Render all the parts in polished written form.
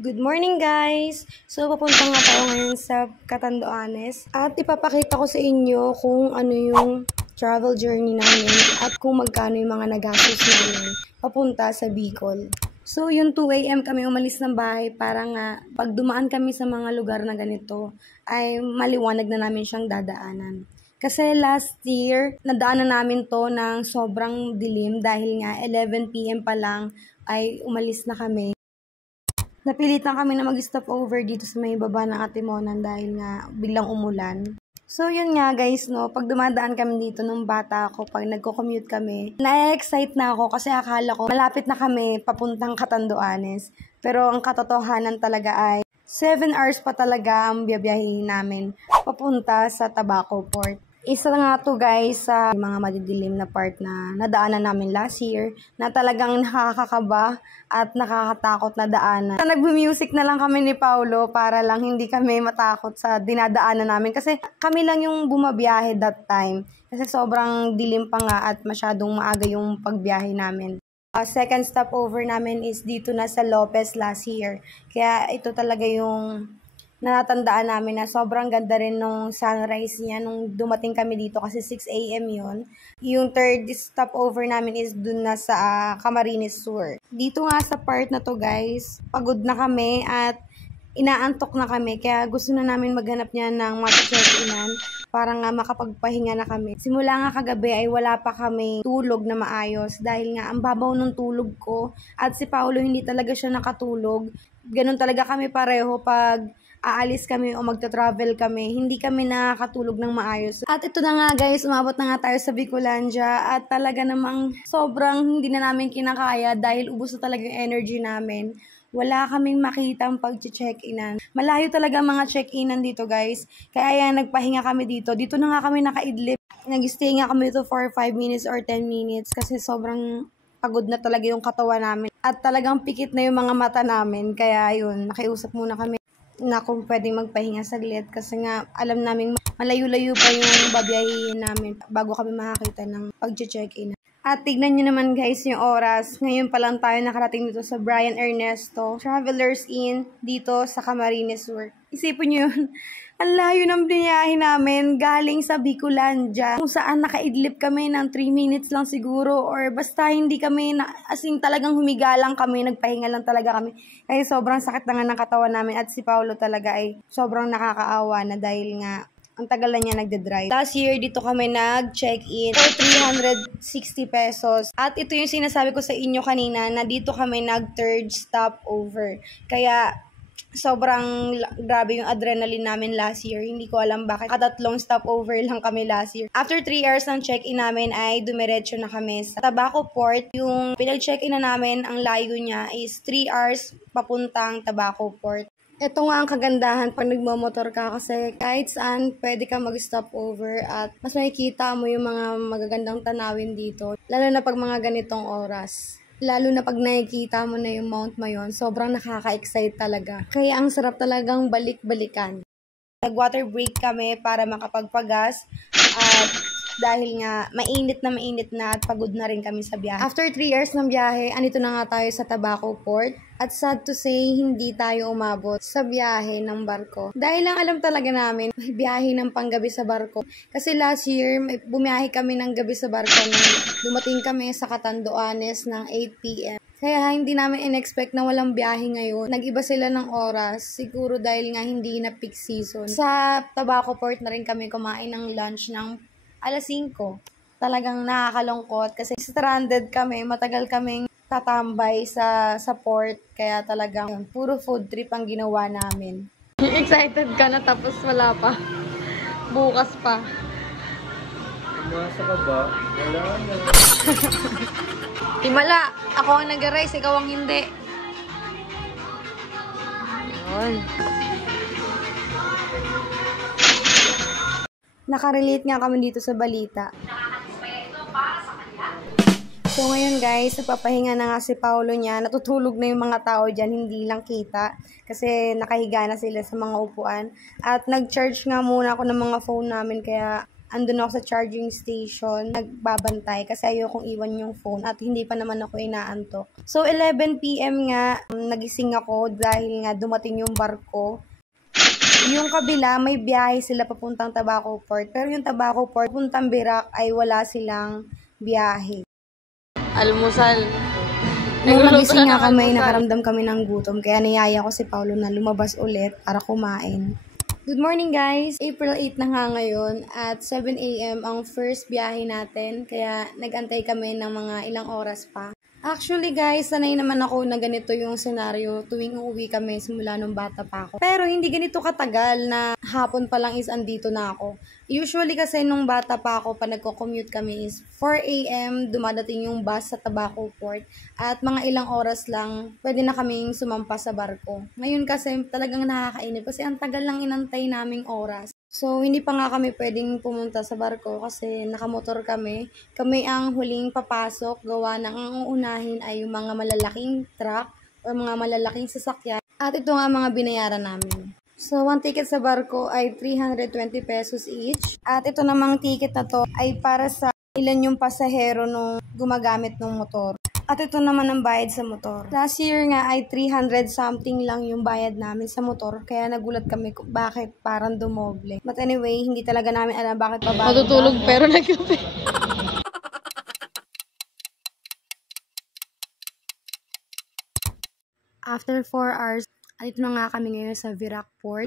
Good morning guys! So papunta nga tayo ngayon sa Catanduanes at ipapakita ko sa inyo kung ano yung travel journey namin at kung magkano yung mga nagastos namin papunta sa Bicol. So yung 2 AM kami umalis ng bahay para nga pag dumaan kami sa mga lugar na ganito ay maliwanag na namin siyang dadaanan. Kasi last year, nadaanan namin to ng sobrang dilim dahil nga 11 PM pa lang ay umalis na kami. Napilitan kami na mag-stop over dito sa may baba ng Atimonan dahil nga biglang umulan. So yun nga guys, no, pag dumadaan kami dito nung bata ako, pag nagko-commute kami, na-excite na ako kasi akala ko malapit na kami papuntang Catanduanes. Pero ang katotohanan talaga ay 7 hours pa talaga ang biyabiyahin namin papunta sa Tabaco Port. Isa nga to guys sa mga madidilim na part na nadaanan namin last year na talagang nakakakaba at nakakatakot na daanan. Nagbu-music na lang kami ni Paulo para lang hindi kami matakot sa dinadaanan namin kasi kami lang yung bumabiyahe that time kasi sobrang dilim pa nga at masyadong maaga yung pagbiyahe namin. Second stopover namin is dito na sa Lopez last year. Kaya ito talaga yung natandaan namin na sobrang ganda rin nung sunrise niya nung dumating kami dito kasi 6 AM yun. Yung third stopover namin is dun na sa Camarines Sur. Dito nga sa part na to guys, pagod na kami at inaantok na kami kaya gusto na namin maghanap niya ng check-inan para nga makapagpahinga na kami. Simula nga kagabi ay wala pa kami tulog na maayos dahil nga ang babaw ng tulog ko at si Paulo hindi talaga siya nakatulog. Ganun talaga kami pareho pag aalis kami o magta-travel kami, hindi kami nakakatulog ng maayos. At ito na nga guys, umabot na nga tayo sa Bicolandia at talaga namang sobrang hindi na namin kinakaya dahil ubos na talaga yung energy namin. Wala kaming makitang pag-check-inan. Malayo talaga mga check-inan dito guys. Kaya yan, nagpahinga kami dito. Dito na nga kami nakaidlip. Nag-stay nga kami dito for 5 minutes or 10 minutes kasi sobrang pagod na talaga yung katawan namin. At talagang pikit na yung mga mata namin. Kaya yun, nakiusap muna kami na kung pwedeng magpahinga saglit kasi nga alam namin malayo-layo pa yung babiyahin namin bago kami makakita ng pag-check-in. At tignan nyo naman guys yung oras. Ngayon pa lang tayo nakarating dito sa Brian Ernesto Travelers Inn dito sa Camarines Sur. Isipin nyo yun. Ang layo ng biniyahe namin galing sa Bicolandia kung saan nakaidlip kami ng 3 minutes lang siguro or basta hindi kami, asing talagang humiga lang kami, nagpahinga lang talaga kami. Kasi sobrang sakit na nga ng katawan namin at si Paulo talaga ay sobrang nakakaawa na dahil nga ang tagal na niya nagde-drive. Last year, dito kami nag-check-in for 360 pesos. At ito yung sinasabi ko sa inyo kanina na dito kami nag-third stopover. Kaya sobrang grabe yung adrenaline namin last year. Hindi ko alam bakit. Katatlong stopover lang kami last year. After 3 hours ng check-in namin ay dumiretso na kami sa Tabaco Port. Yung pinag-check-in na namin, ang layo niya is 3 hours papuntang Tabaco Port. Ito nga ang kagandahan pag nagmamotor ka kasi kahit saan pwede ka mag-stop over at mas makikita mo yung mga magagandang tanawin dito. Lalo na pag mga ganitong oras. Lalo na pag nakikita mo na yung Mount Mayon, sobrang nakaka-excite talaga. Kaya ang sarap talagang balik-balikan. Nag-water break kami para makapagpagas at dahil nga mainit na at pagod na rin kami sa biyahe. After 3 years ng biyahe, andito na nga tayo sa Tabaco Port. At sad to say, hindi tayo umabot sa biyahe ng barko. Dahil lang alam talaga namin, may biyahe ng panggabi sa barko. Kasi last year, bumiyahe kami ng gabi sa barko nang dumating kami sa Catanduanes ng 8 PM. Kaya hindi namin in-expect na walang biyahe ngayon. Nag-iba sila ng oras, siguro dahil nga hindi na peak season. Sa Tabaco Port na rin kami kumain ng lunch ng alas 5. Talagang nakakalungkot kasi stranded kami, matagal kaming tatambay sa port, kaya talagang puro food trip ang ginawa namin. Excited ka na tapos wala pa. Bukas pa. Nasa ka ba? Wala na. Himala, ako ang nag-race, ikaw ang hindi. Yun. Nakarelate nga kami dito sa balita. So ngayon guys, nagpapahinga na nga si Paulo niya. Natutulog na yung mga tao dyan, hindi lang kita. Kasi nakahiga na sila sa mga upuan. At nag-charge nga muna ako ng mga phone namin. Kaya andun ako sa charging station, nagbabantay kasi ayokong iwan yung phone at hindi pa naman ako inaantok. So 11 PM nga, nagising ako dahil nga dumating yung barko. Yung kabila, may biyahe sila papuntang Tabaco Port, pero yung Tabaco Port, puntang Birac ay wala silang biyahe. Almusal. Nung nagising nga kami, nakaramdam kami ng gutom, kaya niyaya ko si Paulo na lumabas ulit para kumain. Good morning guys! April 8 na nga ngayon at 7 AM ang first biyahe natin, kaya nag-antay kami ng mga ilang oras pa. Actually guys, sanay naman ako na ganito yung senaryo tuwing uuwi kami simula nung bata pa ako. Pero hindi ganito katagal na hapon pa lang is andito na ako. Usually kasi nung bata pa ako, pa nagko-commute kami is 4 AM dumadating yung bus sa Tabaco Port at mga ilang oras lang pwede na kaming sumampa sa barko. Ngayon kasi talagang nakakainip kasi ang tagal lang inantay naming oras. So, hindi pa nga kami pwedeng pumunta sa barko kasi nakamotor kami. Kami ang huling papasok, gawa ng ang uunahin ay yung mga malalaking truck o mga malalaking sasakyan. At ito nga mga binayaran namin. So, one ticket sa barko ay 320 pesos each. At ito namang ticket na to ay para sa ilan yung pasahero nung gumagamit ng motor. At ito naman ang bayad sa motor. Last year nga ay 300 something lang yung bayad namin sa motor. Kaya nagulat kami kung bakit parang dumoble. But anyway, hindi talaga namin alam bakit pa bago. Matutulog pero nagkape. After 4 hours, at ito na nga kami ngayon sa Virac Port.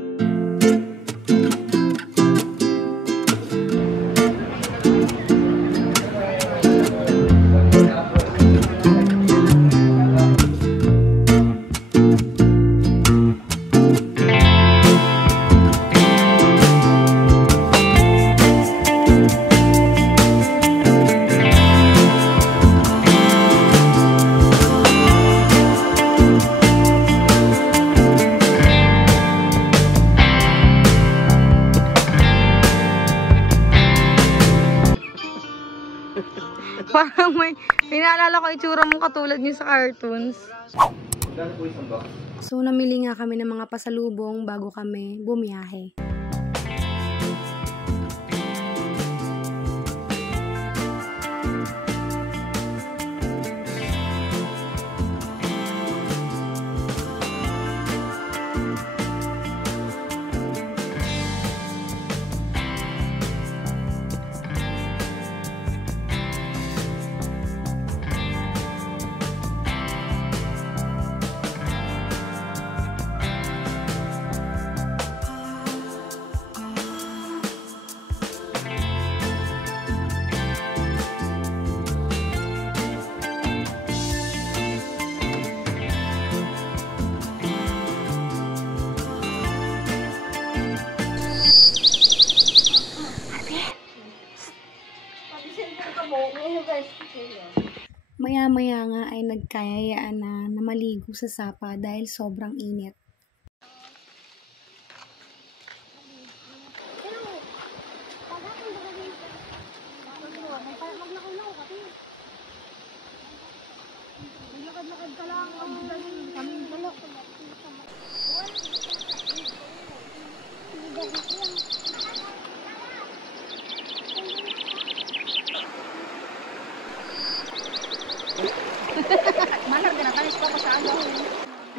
Parang may naalala ko itsura mong katulad niyo sa cartoons. So, namili nga kami ng mga pasalubong bago kami bumiyahe. Maya-maya nga ay nagkayayaan na maligo sa sapa dahil sobrang init.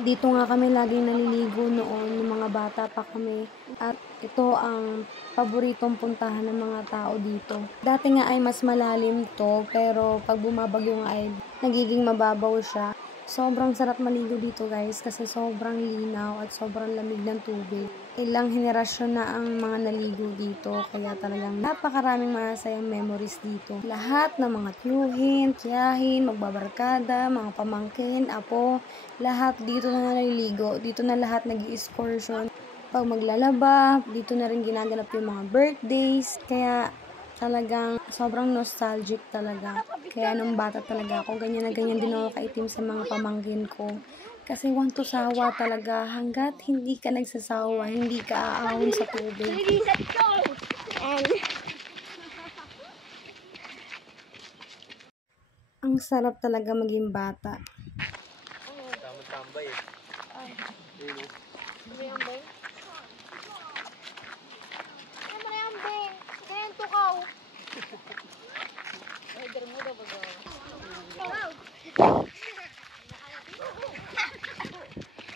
Dito nga kami laging naliligo noon ng mga bata pa kami at ito ang paboritong puntahan ng mga tao dito. Dati nga ay mas malalim to pero pag bumabagyo nga ay nagiging mababaw siya. Sobrang sarap maligo dito guys kasi sobrang linaw at sobrang lamig ng tubig. Ilang henerasyon na ang mga naligo dito kaya talagang napakaraming masayang memories dito. Lahat ng mga tiyuhin, tiyahin, magbabarkada, mga pamangkin, apo, lahat dito na naliligo. Dito na lahat nag-i-excursion. Pag maglalaba, dito na rin ginaganap yung mga birthdays. Kaya talagang sobrang nostalgic talaga. Kaya nung bata talaga ako, ganyan na ganyan din ako kaitim sa mga pamangkin ko. Kasi want to sawa talaga. Hanggat hindi ka nagsasawa, hindi ka aahon sa tubig. Ang sarap talaga maging bata. Tambay eh. Mayambeng? Mayambeng. Ganyan to ka, oh.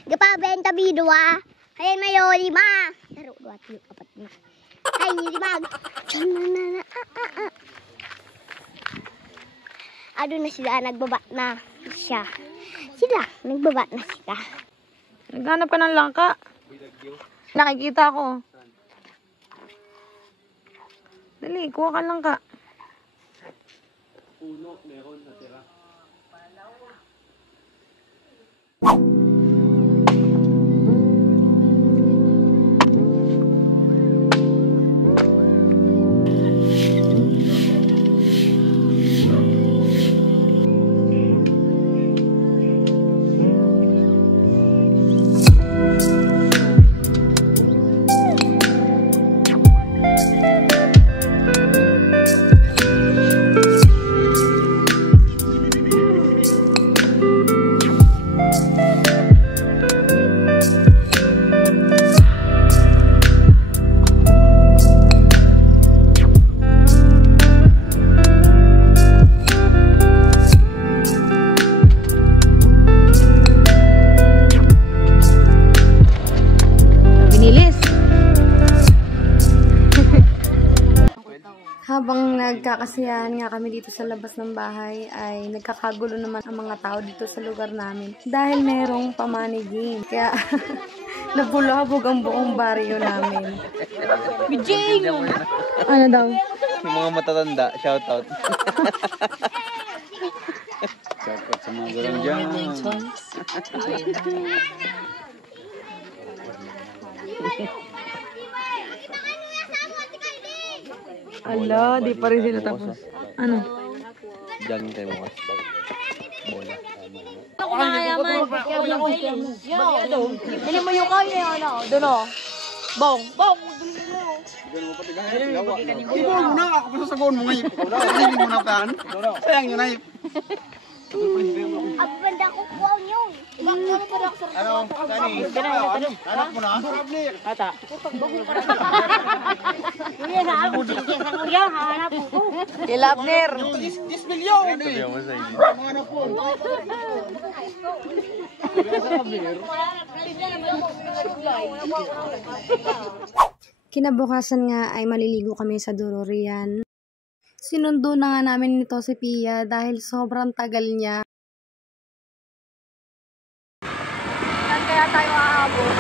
Gapabenta bidwa. Ayan mayo 5. Taro 2, 3, 4, 5. Ay 5. Ado na sila nagbaba na siya. Sila nagbaba na sila. Naghanap ka ng langka. Nakikita ko. Dali, kuha ka langka. Puno, meron natira. Habang nagkakasiyahan nga kami dito sa labas ng bahay, ay nagkakagulo naman ang mga tao dito sa lugar namin. Dahil merong pamaniging. Kaya nabulabog ang buong baryo namin. Bijing! Ano daw? Yung mga matatanda, shoutout. Shoutout sa mga garang dyan. Ala, di pa rin sila tapos. Ano? Jogging tayo bukas. Bola. Ako mayaman. Bili mo yung kanya, ano? Doon o. Bong. Bong. Ibo mo na, ako pa sasagoon mo ngayon. Hindi mo na pan. Sayang yun ay. Abanda ko kuha niyo. Ano? Sani? Anak mo na? Ata. Kuya na ako sige sa kuya hanap ko. Kilabner. 10 milyon. Sabihan mo sa inyo. Mga anak po. Kinabukasan nga ay maliligo kami sa Dororian. Sinundo na nga namin nito si Pia dahil sobrang tagal niya. Saan kaya tayo aabot?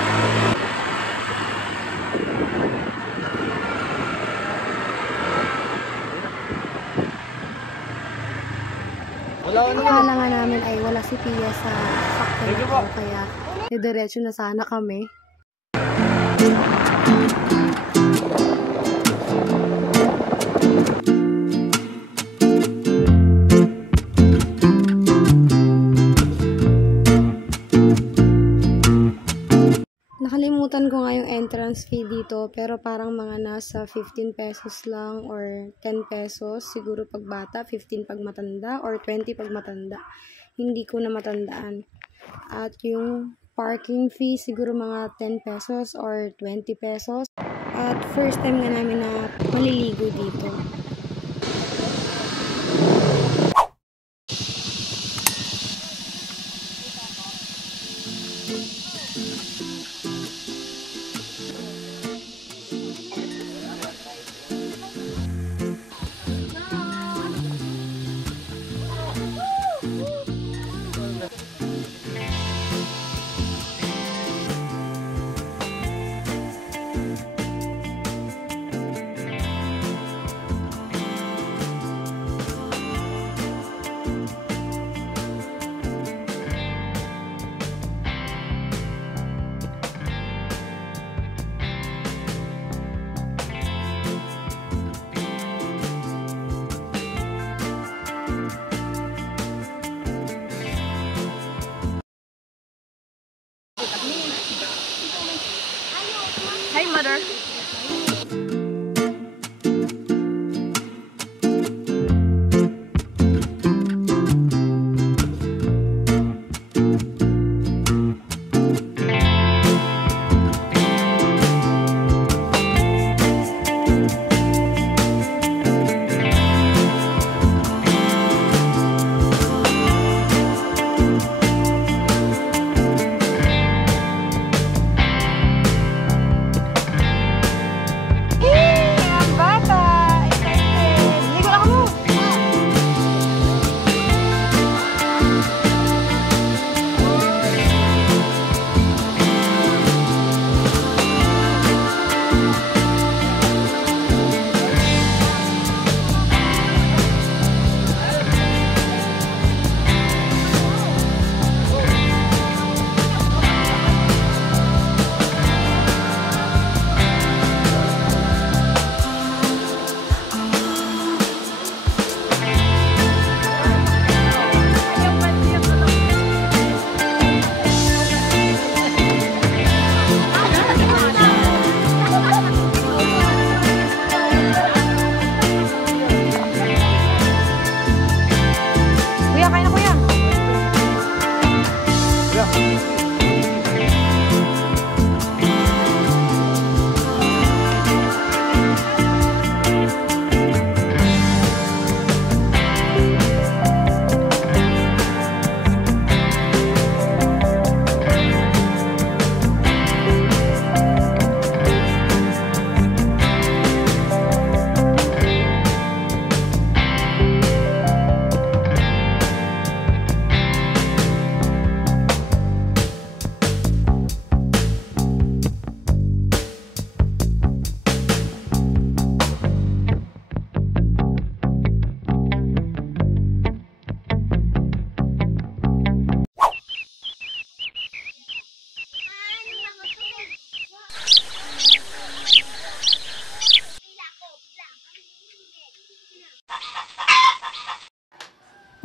Akala nga namin ay wala si Pia sa sakto na to, kaya diretso na sana kami. Nakalimutan ko nga yung entrance fee dito, pero parang mga nasa 15 pesos lang or 10 pesos. Siguro pag bata, 15 pag matanda, or 20 pag matanda. Hindi ko na matandaan. At yung parking fee, siguro mga 10 pesos or 20 pesos. At first time nga namin na maliligo dito. Hi, mother.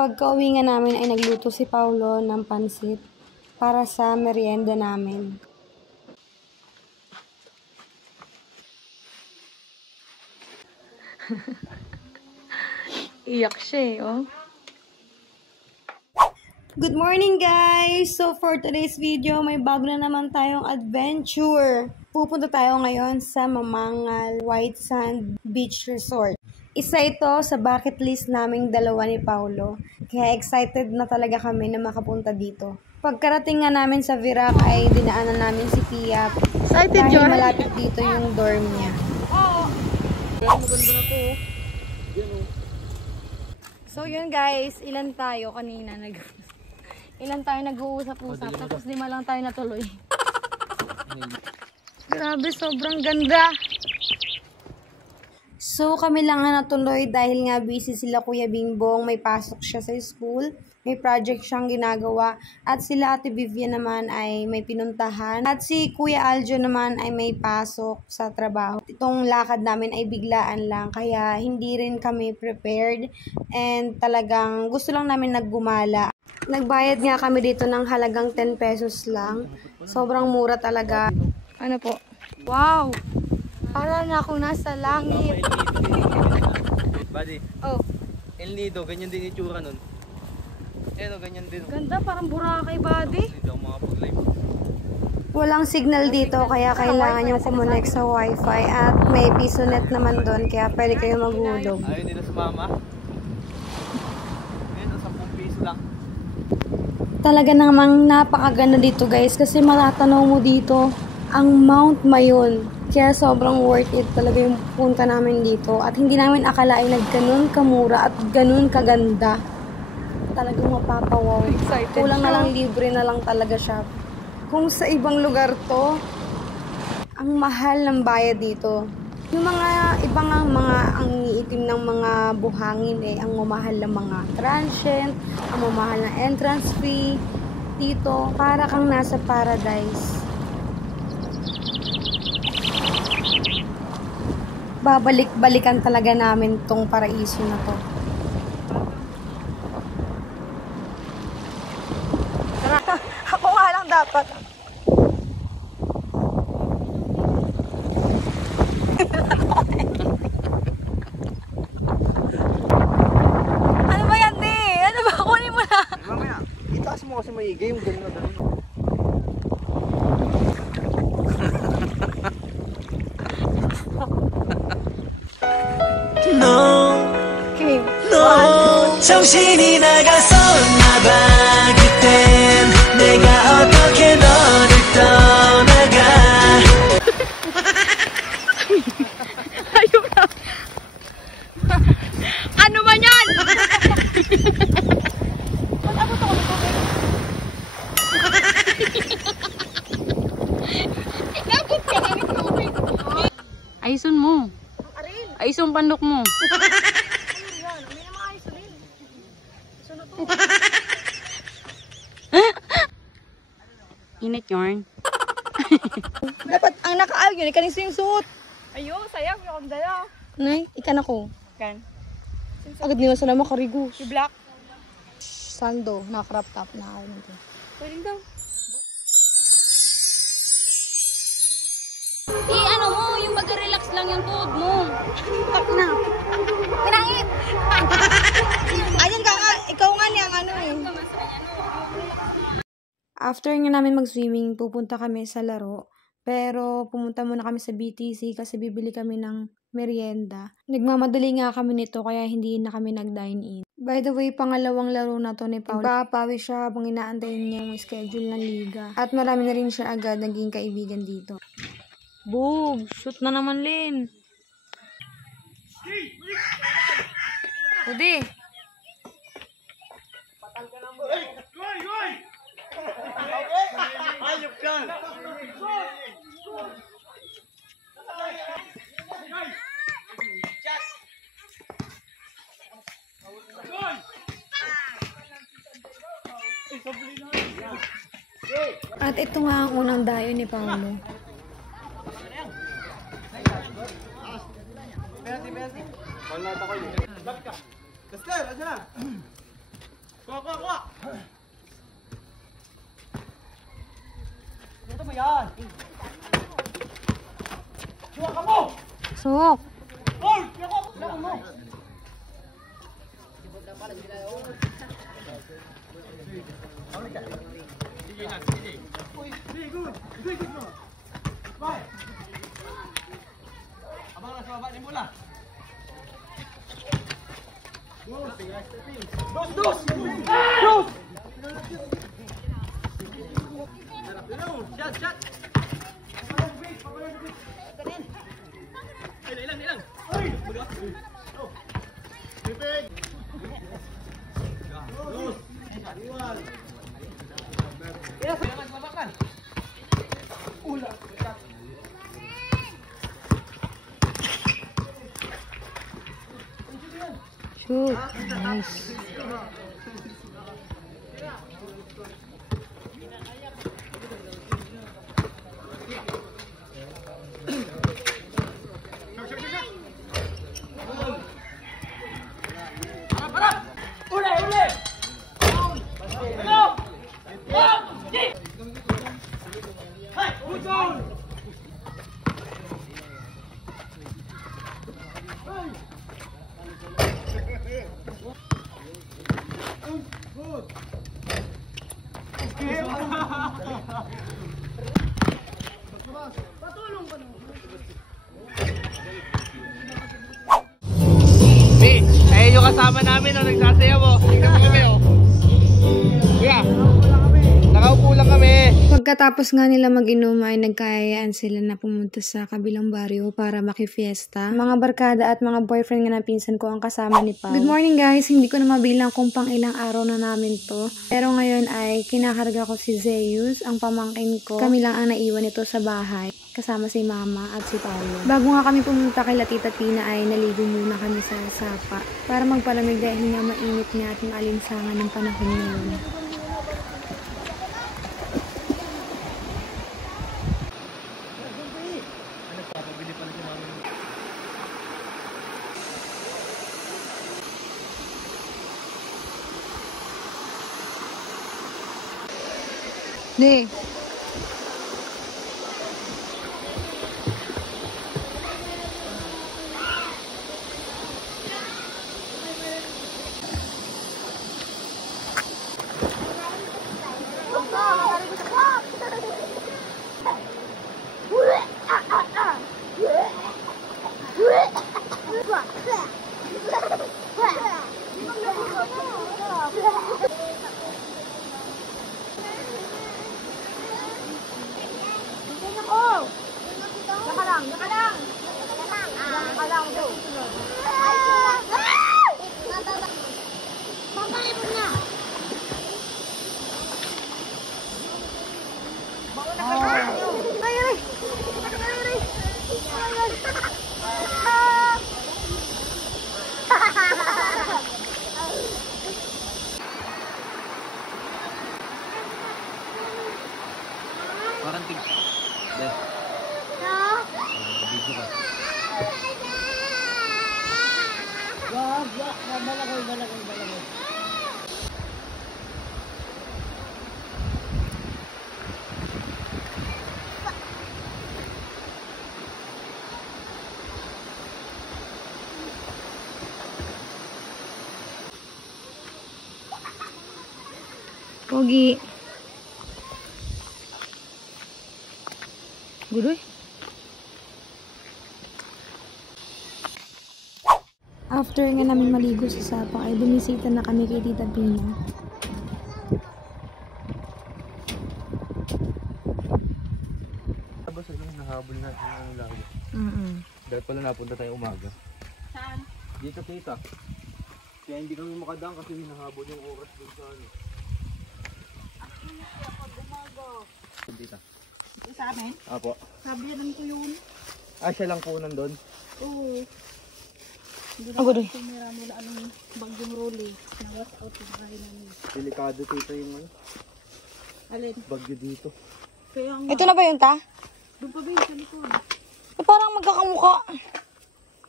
Pagka-uwi nga namin ay nagluto si Paulo ng pansit para sa merienda namin. Iyak siya eh, oh. Good morning guys! So for today's video, may bago na naman tayong adventure. Pupunta tayo ngayon sa Mamangal White Sand Beach Resort. Isa ito sa bucket list naming dalawa ni Paulo. Kaya excited na talaga kami na makapunta dito. Pagkarating nga namin sa Virac ay dinaanan namin si Pia. Excited, dahil Joy? malapit dito yung dorm niya. So yun guys, ilan tayo kanina nag-uusap-usap tapos 5 lang tayo natuloy. Grabe, sobrang ganda. So kami lang na natuloy dahil nga busy sila Kuya Bingbong, may pasok siya sa school, may project siyang ginagawa, at sila Ate Vivian naman ay may pinuntahan, at si Kuya Aljo naman ay may pasok sa trabaho. Itong lakad namin ay biglaan lang, kaya hindi rin kami prepared, and talagang gusto lang namin naggumala. Nagbayad nga kami dito ng halagang 10 pesos lang. Sobrang mura talaga. Ano po? Wow! Para na ako nasa langit. Buddy, Oh, El Nido, ganyan din itsura nun. Ganyan din. ganda, parang Boracay, buddy. Hindi ako makapag-live. Walang signal dito, kaya kailangan yung kumonek sa wifi, at may PisoNet naman doon, kaya pwede kayo maghulog. Ayaw nila sumama. Ayun, 10 piso lang. Talaga namang napakaganda dito guys, kasi matatanaw mo dito ang Mount Mayon. Kaya sobrang worth it talaga yung punta namin dito. At hindi namin akalain na ganun kamura at ganun kaganda. Talagang mapapawaw. Excited Kulang na siya. lang, libre na lang talaga siya. Kung sa ibang lugar to, ang mahal ng bayad dito. Yung mga ibang ang iitim ng mga buhangin ang mamahal ng mga transient, ang mamahal ng entrance fee. Dito, para kang nasa paradise. Babalik-balikan talaga namin tong paraiso na to. Ako nga lang dapat. Ano ba yan, di? Ano ba? Kunin mo na. Mamaya, itaas mo kasi maigi yung ganun na ganun. Okay. 정신이 나갔었나 봐 그땐 내가 어떻게 너를 떠나가 Ayun na. Ano ba yan? Ayusin mo. Ayusin pandok mo. Init yarn. Dapat ang nakaag yun, ikanis yung suot. Ayun, sayang yung dala. Nay, ikan ako. Kan? Agad nila sila makarigo. Si Black. Sando, na-crop top na ako nito. Pwede daw. Ano mo, yung mag-relax lang yung tuhod mo. Pinangit! Ayun ka nga, ikaw nga niyang ano eh. After nga namin mag-swimming, pupunta kami sa laro. Pero pumunta muna kami sa BTC kasi bibili kami ng merienda. Nagmamadali nga kami nito kaya hindi na kami nag-dine in. By the way, pangalawang laro na to ni Paul. Nagpapawi siya habang inaantayin niya yung schedule ng liga. At marami na rin siya agad naging kaibigan dito. Boog, shoot na naman, Lin. Udi. Ayop ka! At ito nga ang unang dayo ni Paulo. Sok. Shoot. Nice. Ayun yung kasama namin, oh, nagsasayaw, oh. Tingnan mo kami, oh. Kuya, nakaupo lang kami. Pagkatapos nga nila mag-inom ay nagkayayaan sila na pumunta sa kabilang baryo para makifiesta. Mga barkada at mga boyfriend nga na pinsan ko ang kasama ni Pao. Good morning guys! Hindi ko na mabilang kung pang ilang araw na namin to. Pero ngayon ay kinakarga ko si Zeus, ang pamangkin ko. Kami lang ang naiwan nito sa bahay, kasama si Mama at si Paolo. Bago nga kami pumunta kay Tita Tina ay naligo muna kami sa sapa para magpalamig dahil nga mainit nga at yung alinsangan ng panahon ngayon. Ne. Parang tig... Des. Video ka. Balagay. Pogi. Gudoy. After nga namin maligo sa sapa ay bumisita na kami kay Tita Pina. Tapos yung nahabol natin ang lago. Dahil pala napunta tayo umaga. Saan? Dito kita. Kaya hindi kami makadaan kasi hinahabol yung oras doon sa ano. Dito. Yung sa amin? Apo. Sabihan ko yun. Siya lang po nandun. Oo. Hindi na Gudoy. tumira mula anong bagyong rolly. Nawas out yung bahay namin. Delikado dito yung ano, Alin? bagyo dito. Kaya nga. Ito na ba yun, ta? Doon pa ba yung sa likod? Parang magkakamukha.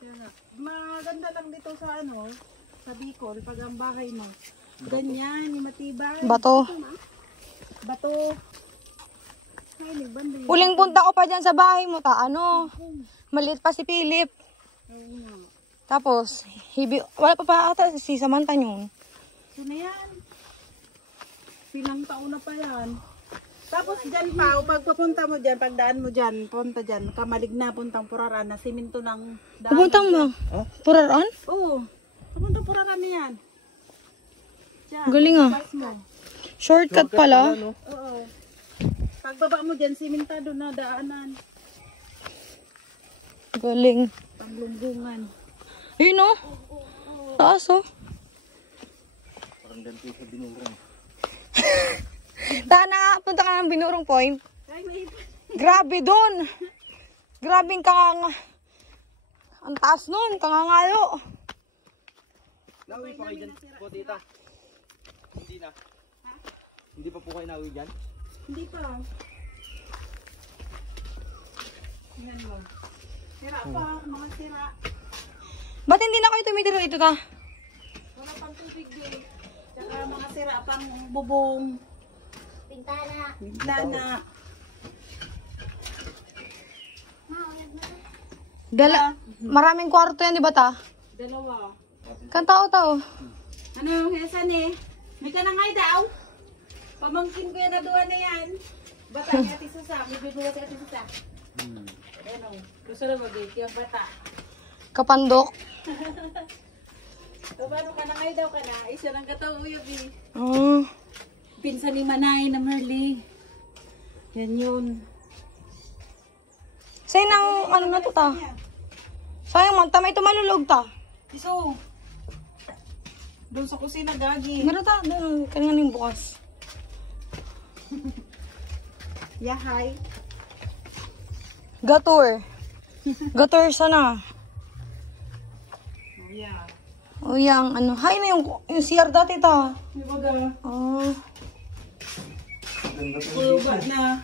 Kaya nga. Maganda lang dito sa ano, sa Bicol, pag ang bahay mo, Ganyan, yung matibay. Bato. Bato. Ay, nagbanda yun. Huling punta ko pa dyan sa bahay mo, ano, maliit pa si Philip. Tapos, wala pa ata si Samantha yun. Ito na yan. Pilang taon na pa yan. Tapos dyan pa, pag papunta mo dyan, pagdaan mo dyan, punta dyan, kamalig na, puntang Puraran, na siminto ng daan. Pupuntang mo? Puraran? Oo. Papuntang Puraran na yan. Dyan. Galing ah. Pas mo. Shortcut pala. Oo. Pagbaba mo dyan, simentado na daanan. Galing. Panglumbungan. Yun o. Taas o. Parang ganito sa binurong. Tana, punta ka ng Binurong Point. Ay, may Grabe doon. Grabing ang taas nun, kangangalo. Nauwi pa kayo dyan po, tita? Hindi na. Hindi pa po kayo nauwi dyan? Hindi pa. Yan mo. Sira pa, mga sira. Ba't hindi na kayo tumitira dito ta? Wala pang tubig eh. Tsaka mga sira pang bubong. Pintana. Bintana. Maraming kwarto yan, di ba ta? Dalawa. Kan tao-tao. Ano, yasan eh. May ka na ngay daw. Pamangkin ko yan na duwa na yan. Bata ni Ate Susa. May bibula si Ate Susa. Ano, gusto na mag-gate yung bata. Kapandok. So, paano ka na ngay daw ka na? Isa lang kataw uyog eh. Oh. Pinsan ni Manay na Merly. Yan yun. Sa'yo nang ano na to ta? Sayang man, tamay tumalulog ta. Iso. Doon sa kusina, Gagi. Meron ta, doon. Kanina yung bukas. Yahay. Gator. Gator sana. Oh, yeah. O yang ano. Hay na yung CR dati ta. May baga. Oh. Pulubat na.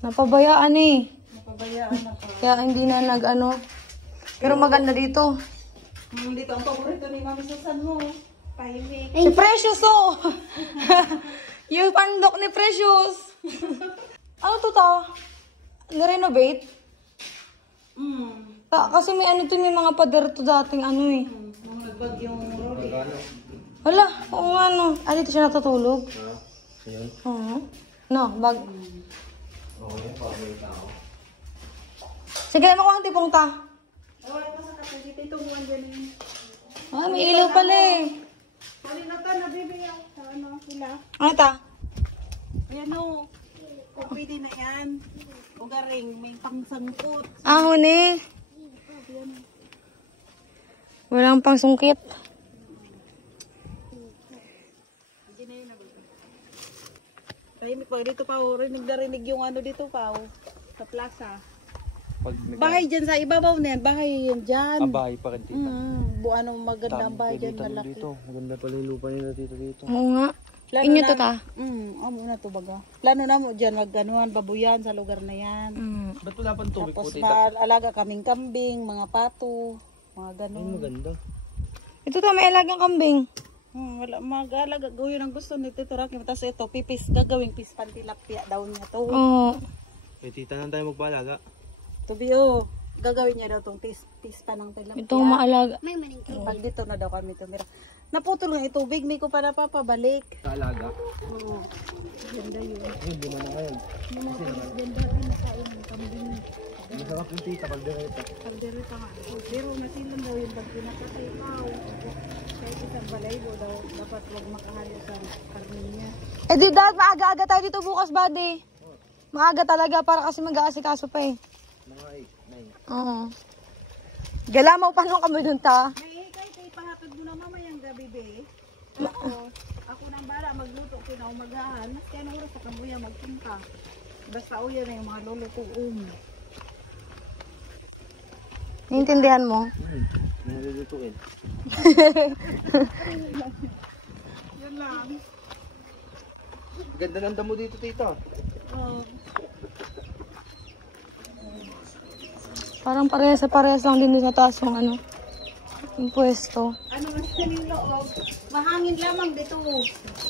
Napabayaan eh. Napabayaan na pa. Kaya hindi na nag ano. Pero maganda dito. Dito ang paborito ni Mami Susan mo. Pahimik. Si Precious oh. Yung pandok ni Precious. Ano to ta? Nirenovate? Kasi may ano to, may mga pader to dating ano eh. Mga nagbagyong Rolly. Wala, oo nga no. Ah, dito siya natutulog? Oo. No, bag. Sige, mo ko ang tipong ta. Wala pa sa kape. Dito itong buwan dyan eh. Ah, may ilaw pala eh. Kali na to, nabibigyan sa ano sila. Ano ta? Ayan o. Kung pwede na yan. Ugaring, may pangsangkot. Ahon eh. Walang pang sungkit. Tahimik pa dito pa. Rinig na rinig yung ano dito pa. Sa plaza. Pag Bahay dyan sa ibabaw na yan. Bahay yan dyan. bahay pa rin, tita. Ano maganda ang bahay dyan. Malaki. Dito. Maganda pala yung lupa nila dito. Oo nga. Plano Inyo na- to ta? Amo na to baga. Plano na mo dyan. Magganuhan, babuyan sa lugar na yan. Ba't wala pang tubig po, Tapos tita? maalaga kaming kambing, mga pato, mga ganun. Maganda. Ito ta, may alagang kambing. Wala mag-alaga. Gawin ang gusto nito. Tapos ito, pipis, gagawing pispan tilapia daw niya to. Oo. Tita nang tayo magpaalaga. Tubio, gagawin niya daw tong pispan ng tilapia. Itong maalaga. May maningkay. Pag dito na daw kami tumira. Naputol nga itubig, may ko pa napapabalik. Paalaga? Oo. Ganda yun. Hindi mo na ngayon. Masarap yung tita pag direta. Pagdiri pa nga. Pero nasilan daw yung pag pinakasipaw. Kahit isang balaybo daw, dapat wag makahalo sa karne niya. Eh di dad, maaga-aga tayo dito bukas, buddy. Maaga talaga para kasi mag-aasikaso pa eh. Mga 8, 9. Oo. Galamaw pa nung kami dun ta. May kahit ipahatid mo na mamayang gabi, be. Ako nang bala magluto, kinaumagahan. Kaya na oras sa kabuya magpunta. Basta uyan na yung mga lolo ko Naiintindihan mo? Nalulutuin. Yan lang. Ganda ng damo dito, tita. Parang parehas lang din sa taas yung ano, yung pwesto. ano man sa loob. Mahangin lamang dito.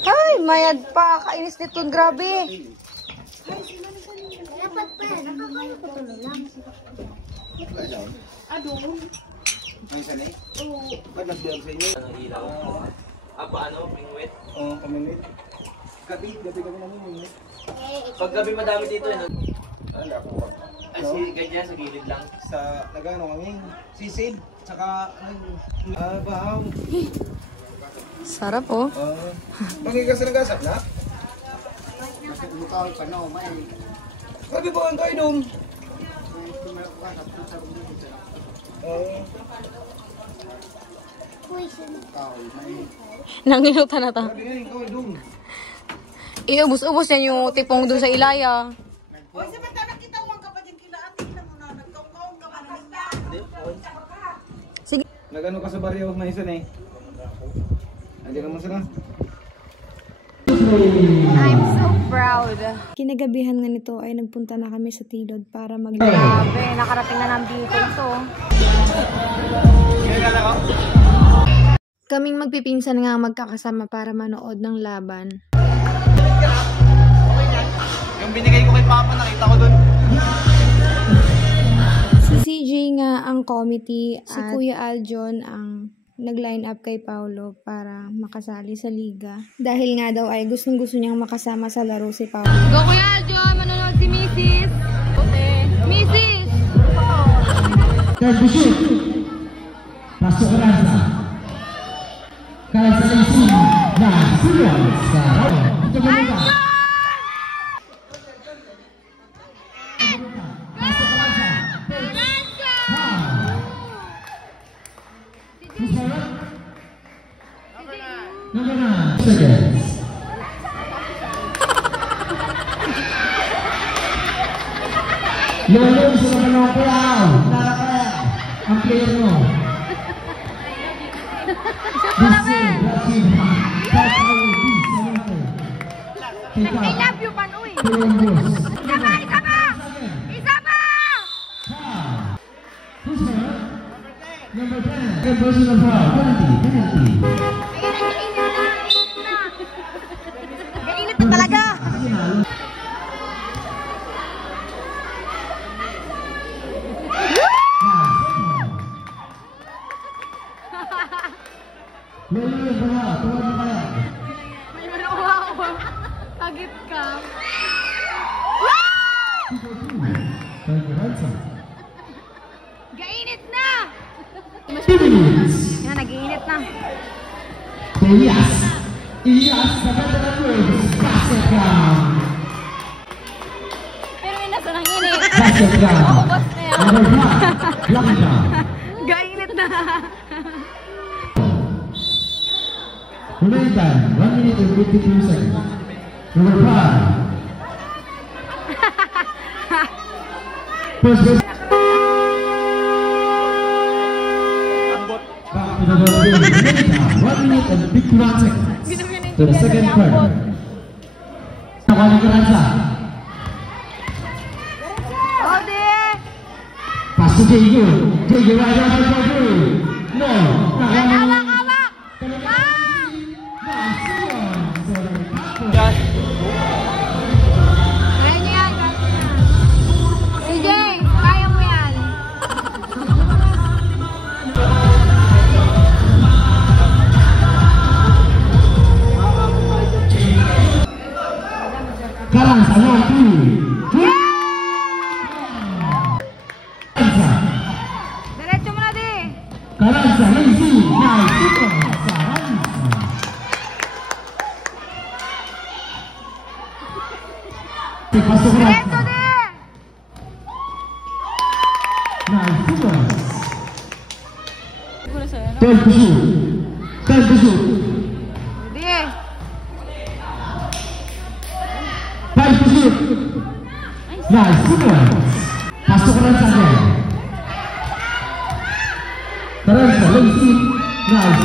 Ay, mayad pa. Kainis nito. Grabe. Dapat pa. Nakakayo ko to lang. Adun. May sanay? Oo. Ba't nagbilang sa inyo? Ano, pingwit? Oo, kami. Gabi kami namin. Pag gabi madami dito, Wala po. ganyan, sa gilid lang. Sa nagano kami, sisid, tsaka bahaw. Sarap oh. Magigas na gasap na? Mukha pa na, may. Gabi ba ang kayo dong? Nanginutan na ta. Gabi nga yung kayo dong. Iubos-ubos yan yung tipong doon sa Ilaya. Oy, samantala kita uwang ka pa dyan kila ate na muna. Nagkaw-kaw ka man ninda. Sige. Nagano ka sa baryo, may sanay? Andiyan naman sila. I'm so proud. Kinagabihan nga nito ay nagpunta na kami sa Tilod para Grabe, nakarating na ng Bicol to. Kaming magpipinsan nga magkakasama para manood ng laban. Yung binigay ko kay Papa, nakita ko dun. Si CJ nga ang committee at si Kuya Aljon ang nag-line up kay Paulo para makasali sa liga. Dahil nga daw ay gustong-gusto niyang makasama sa laro si Paulo. Go Kuya Aljon, manonood si Mrs. Okay. Mrs. Pasok ke Ranza. Kaya sa isi na sinuan sekarang kita membuka. Pasok ke Ranza. Number 9 seconds. Lolo sudah menopel. Ang player mo. I love you, Panoy. Isa pa! Number 10. Personal foul. Penalty. Kainit na talaga. Lolo yung bala. Tuwan mo kaya. May manuha ako. Agit ka. Gainit na! 2 minutes. Yan, nag-iinit na. Elias. Sa banda ng words. Basket round. Pero may nasa nang init. Basket round. Ubos na yan. Number 5. Lucky round. Gainit na. Remaining time, 1 minute and 52 seconds. Number 5. First base. Back to the ball game. Remaining time, 1 minute and 51 seconds. To the second quarter. Nakali ka Ranza. Ode! Pass to Diego. Diego right on the ball. No. Nakali. Hawak! Kaya niyo yan. CJ, kaya mo yan. Karanza, 1-2. Diretso mo na di. Karanza, lazy. Nice. Pasok Diretso Ranza. di. Nice. Siguro sa'yo, no? 12 to shoot. 10 to shoot. Di. 5 to shoot. Nice. Pasok Ranza again. Karanza, lazy. Nice.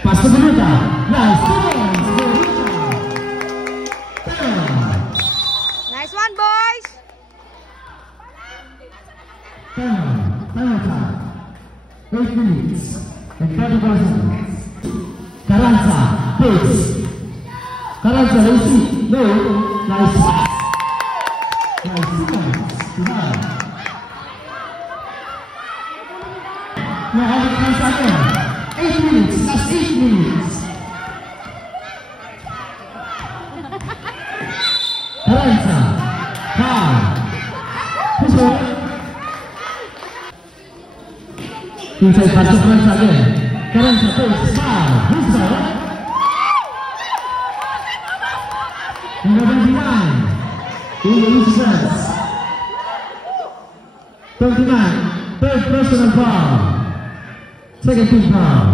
Pasok Ranza. Nice. Nice one, boy! 8 minutes and 34 seconds. Carranza, pace. Carranza, lazy. No. Nice pass. Nice seconds. Now, 8 minutes. Last 8 minutes. Carranza, foul. Puso. Inside pass to Carranza again. Carranza takes foul. Puso. Number 29. In the defense. 29. Third personal foul. Second team foul.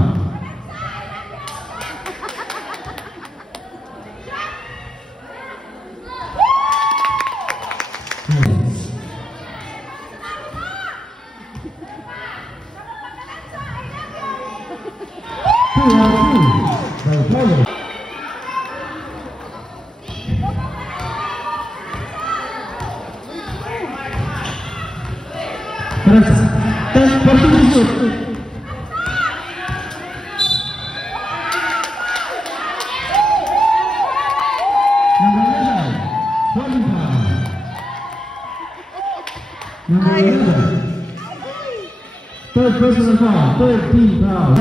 Third personal foul, third team foul.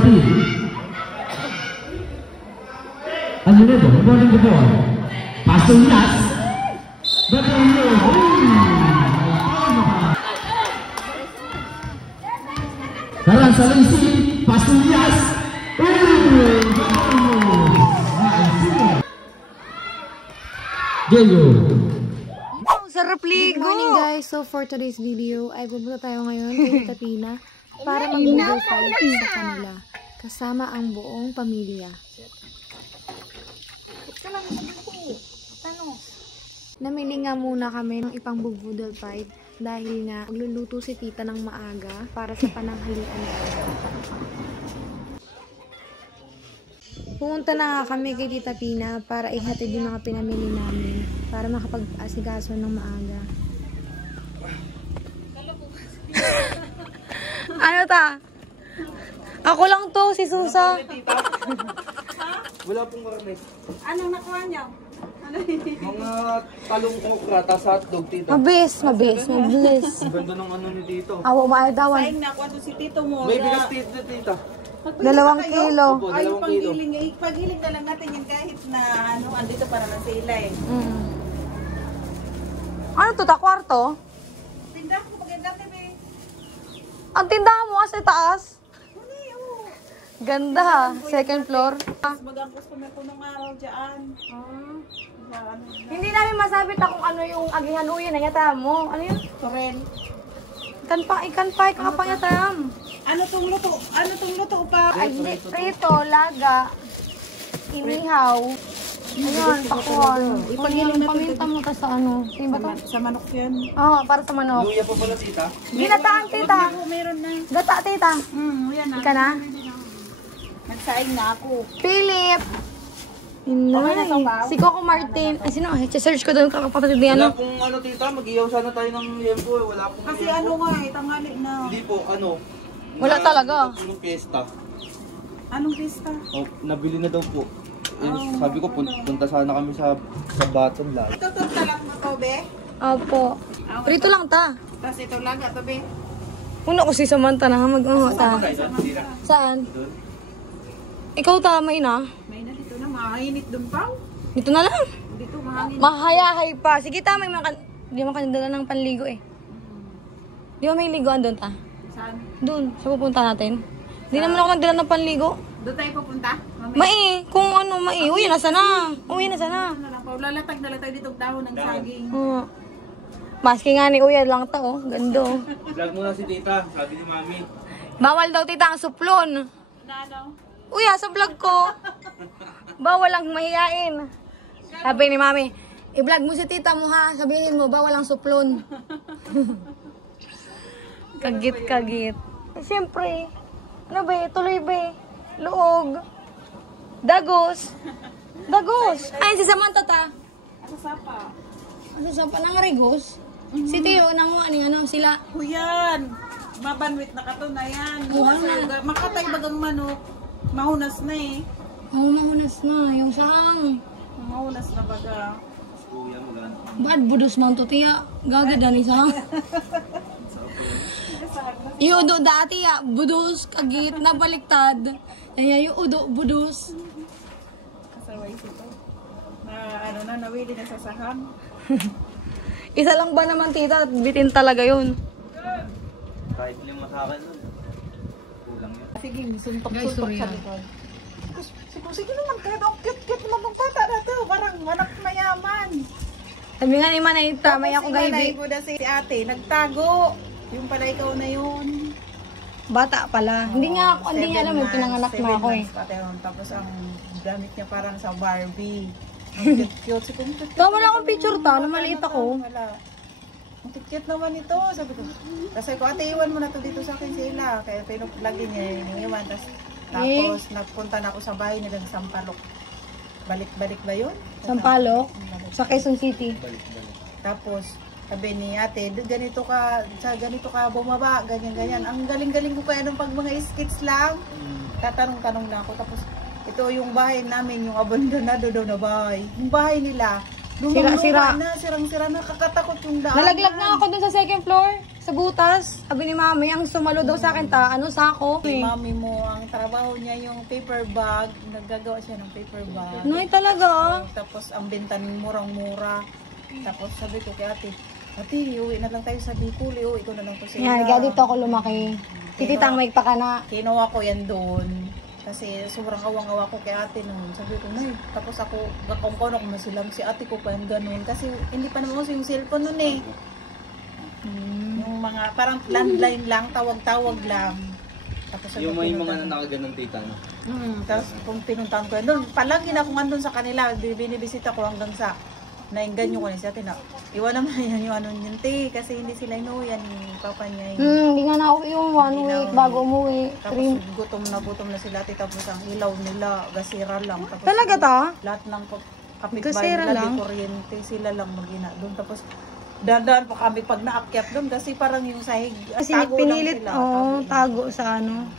Aguiledo, running the ball. Pass to Yas. Carranza lazy. Pass to Yas. Diego. Sarap ligo. Good morning guys! So for today's video ay pupunta tayo ngayon kay Tita Tina para mag-Google Fight sa kanila kasama ang buong pamilya. Namili nga muna kami ng ipang bubudol fight dahil nga magluluto si Tita ng maaga para sa pananghalian natin. Pumunta na nga kami kay Tita Pina para ihatid yung mga pinamili namin para makapag-asikaso ng maaga. Ano ta? Ako lang to, si Susa. Wala pong marami. Anong nakuha niyo? Ano Mga talong okra, tas hotdog, tita. Mabilis. Ang ganda ng ano ni dito. Awa, maadawan. Saing nakuha to si Tito mo. May bigas dito, tita. 2 kilo. Opo, Ay, 2 kilo. panggiling. Paghiling na lang natin yan kahit na ano, andito para na sila eh. Ano to, ta? Kwarto? Tindahan ko maganda tabi. Ang tindahan mo sa taas? Ganda ha. Second floor. Bagang customer ko nung araw dyan. Hindi namin masabi ta kung ano yung agihan uyan na yata mo. Ano yun? Torel. Ikan pa, kakapanyatam. Ano tong luto? Ano tong luto pa? Ay, hindi. Prito, laga, inihaw. Ayun, pakwan. Ipagiling na Paminta mo ta sa ano. Tingin ba to? Sa manok yan. Oo, para sa manok. Luya pa pala, tita. Ginataan, tita. Meron na. Gata, tita. Yan na. Ika na? Nagsaing na ako. Philip. Okay na to, Pao? Si Coco Martin. Ay, sino? Search ko doon kakapatid ni Wala ano. pong ano, tita. Mag-iyaw sana tayo ng yempo. Wala pong Kasi yempo. ano nga eh, tanghali na. Hindi po, ano. Wala talaga. Yung fiesta. Anong pista? Oh, nabili na daw po. Sabi ko, punta sana kami sa Baton lang. Ito talak mo to, be? Opo. Prito lang ta. Tapos ito laga to, be? Una ko si Samantha na ta. Saan? Ikaw ta, may na. May na dito na, mahinit dun pa. Dito na lang. Dito mahangin. Mahayahay pa. Sige ta, may di mo kanila ng panligo eh. Di ba may liguan doon ta? Saan? Doon, sa pupunta natin. Di naman ako nagdala ng panligo. Doon tayo pupunta? Mai, kung ano, mai. Uwi na sana. Uwi na sana. Ano lang, lalatag na lang tayo dito dahon ng saging. Oo. Maski nga ni Uya lang ta, oh. Ganda, oh. Vlog mo na si tita, sabi ni mami. Bawal daw tita ang suplon. Ano? Uya, sa vlog ko. Bawal ang mahiyain. Sabi ni mami, i-vlog mo si tita mo ha. Sabihin mo, bawal ang suplon. Kagit. Siyempre, ano ba, tuloy ba, luog, dagos. Ay, si Samantha ta. Ano sapa? Ano sa panang regos? Si Tio, nang ano sila. Huyan! mabanwit na kato na yan. Makatay bagang manok. Mahunas na eh. Oo, mahunas na. Yung sahang. Mahunas na baga. Ba't budos man to, tiya? Gagada ni sahang. Yung udo dati, budos, kagit, nabaliktad. Kaya yung udo, budos. Kasaway sito. Nawili na sa sahang. Isa lang ba naman, tita? Bitin talaga yun. Kahit 5 sa akin nun. Kulang yun. Sige, Guys, suntok-suntok sorry, sa likod. Sige naman, kaya daw cute-cute naman ng bata na to. Parang anak mayaman. Sabi nga ni Manay, tamay ako Tapos si Manay gahibi. ko na si ate, nagtago. Yung pala ikaw na yun. Bata pala. Hindi niya alam yung pinanganak na ako eh. Tapos ang gamit niya parang sa Barbie. Ang cute. Tama wala akong picture ta, na maliit ako. Wala. Ang cute naman ito. Sabi ko, ate, iwan mo na to dito sa akin sila. Kaya pinuplagin niya yung iwan. Tapos nagpunta na ako sa bahay nila sa Sampaloc. Balik-balik ba yun? Sampaloc, sa Quezon City. Tapos, sabi ni ate, ganito ka bumaba, ganyan. Ang galing-galing ko kaya nung pag mga skits lang. Tatanong-tanong na ako. Tapos, ito yung bahay namin, yung abandonado daw na bahay. Yung bahay nila, Sira-sira. Sirang-sira, nakakatakot yung daan. Nalaglag na ako dun sa second floor, sa butas. Sabi ni Mami, ang sumalo daw sa akin sako. Si mami mo, ang trabaho niya yung paper bag. Naggagawa siya ng paper bag. Nay talaga. Tapos ang benta murang-mura. Tapos sabi ko kay ate, uwi na lang tayo sa Bicol. Uwi ko na lang to sa Yan, kaya dito ako lumaki. Tititang may pakana. Kinuha ko yan doon. Kasi sobrang awang-awa ko kay ate noon. Sabi ko, nay, tapos ako, gakong-kon ako masilam si ate ko pa yan ganun. Kasi hindi pa naman yung cellphone noon eh. Yung mga, parang landline lang, tawag-tawag lang. Tapos Yung may mga nakaganon tita, no? Tapos kung pinuntahan ko yan, doon, palagi na akong andun sa kanila, binibisita ko hanggang sa nainganyo ko na siya, iwan naman yan yung ano yun, kasi hindi sila inuwi yan, yung papa niya. Hindi nga na yung 1 week bago umuwi. Tapos gutom na sila, tapos ang ilaw nila, gasira lang. Tapos, Talaga ta? lahat ng kapitbahay Gasira nila, lang? di kuryente, sila lang magina doon. Tapos dadaan pa kami pag naakyat doon kasi parang yung sahig, Kasi tago pinilit, lang sila. tago sa ano.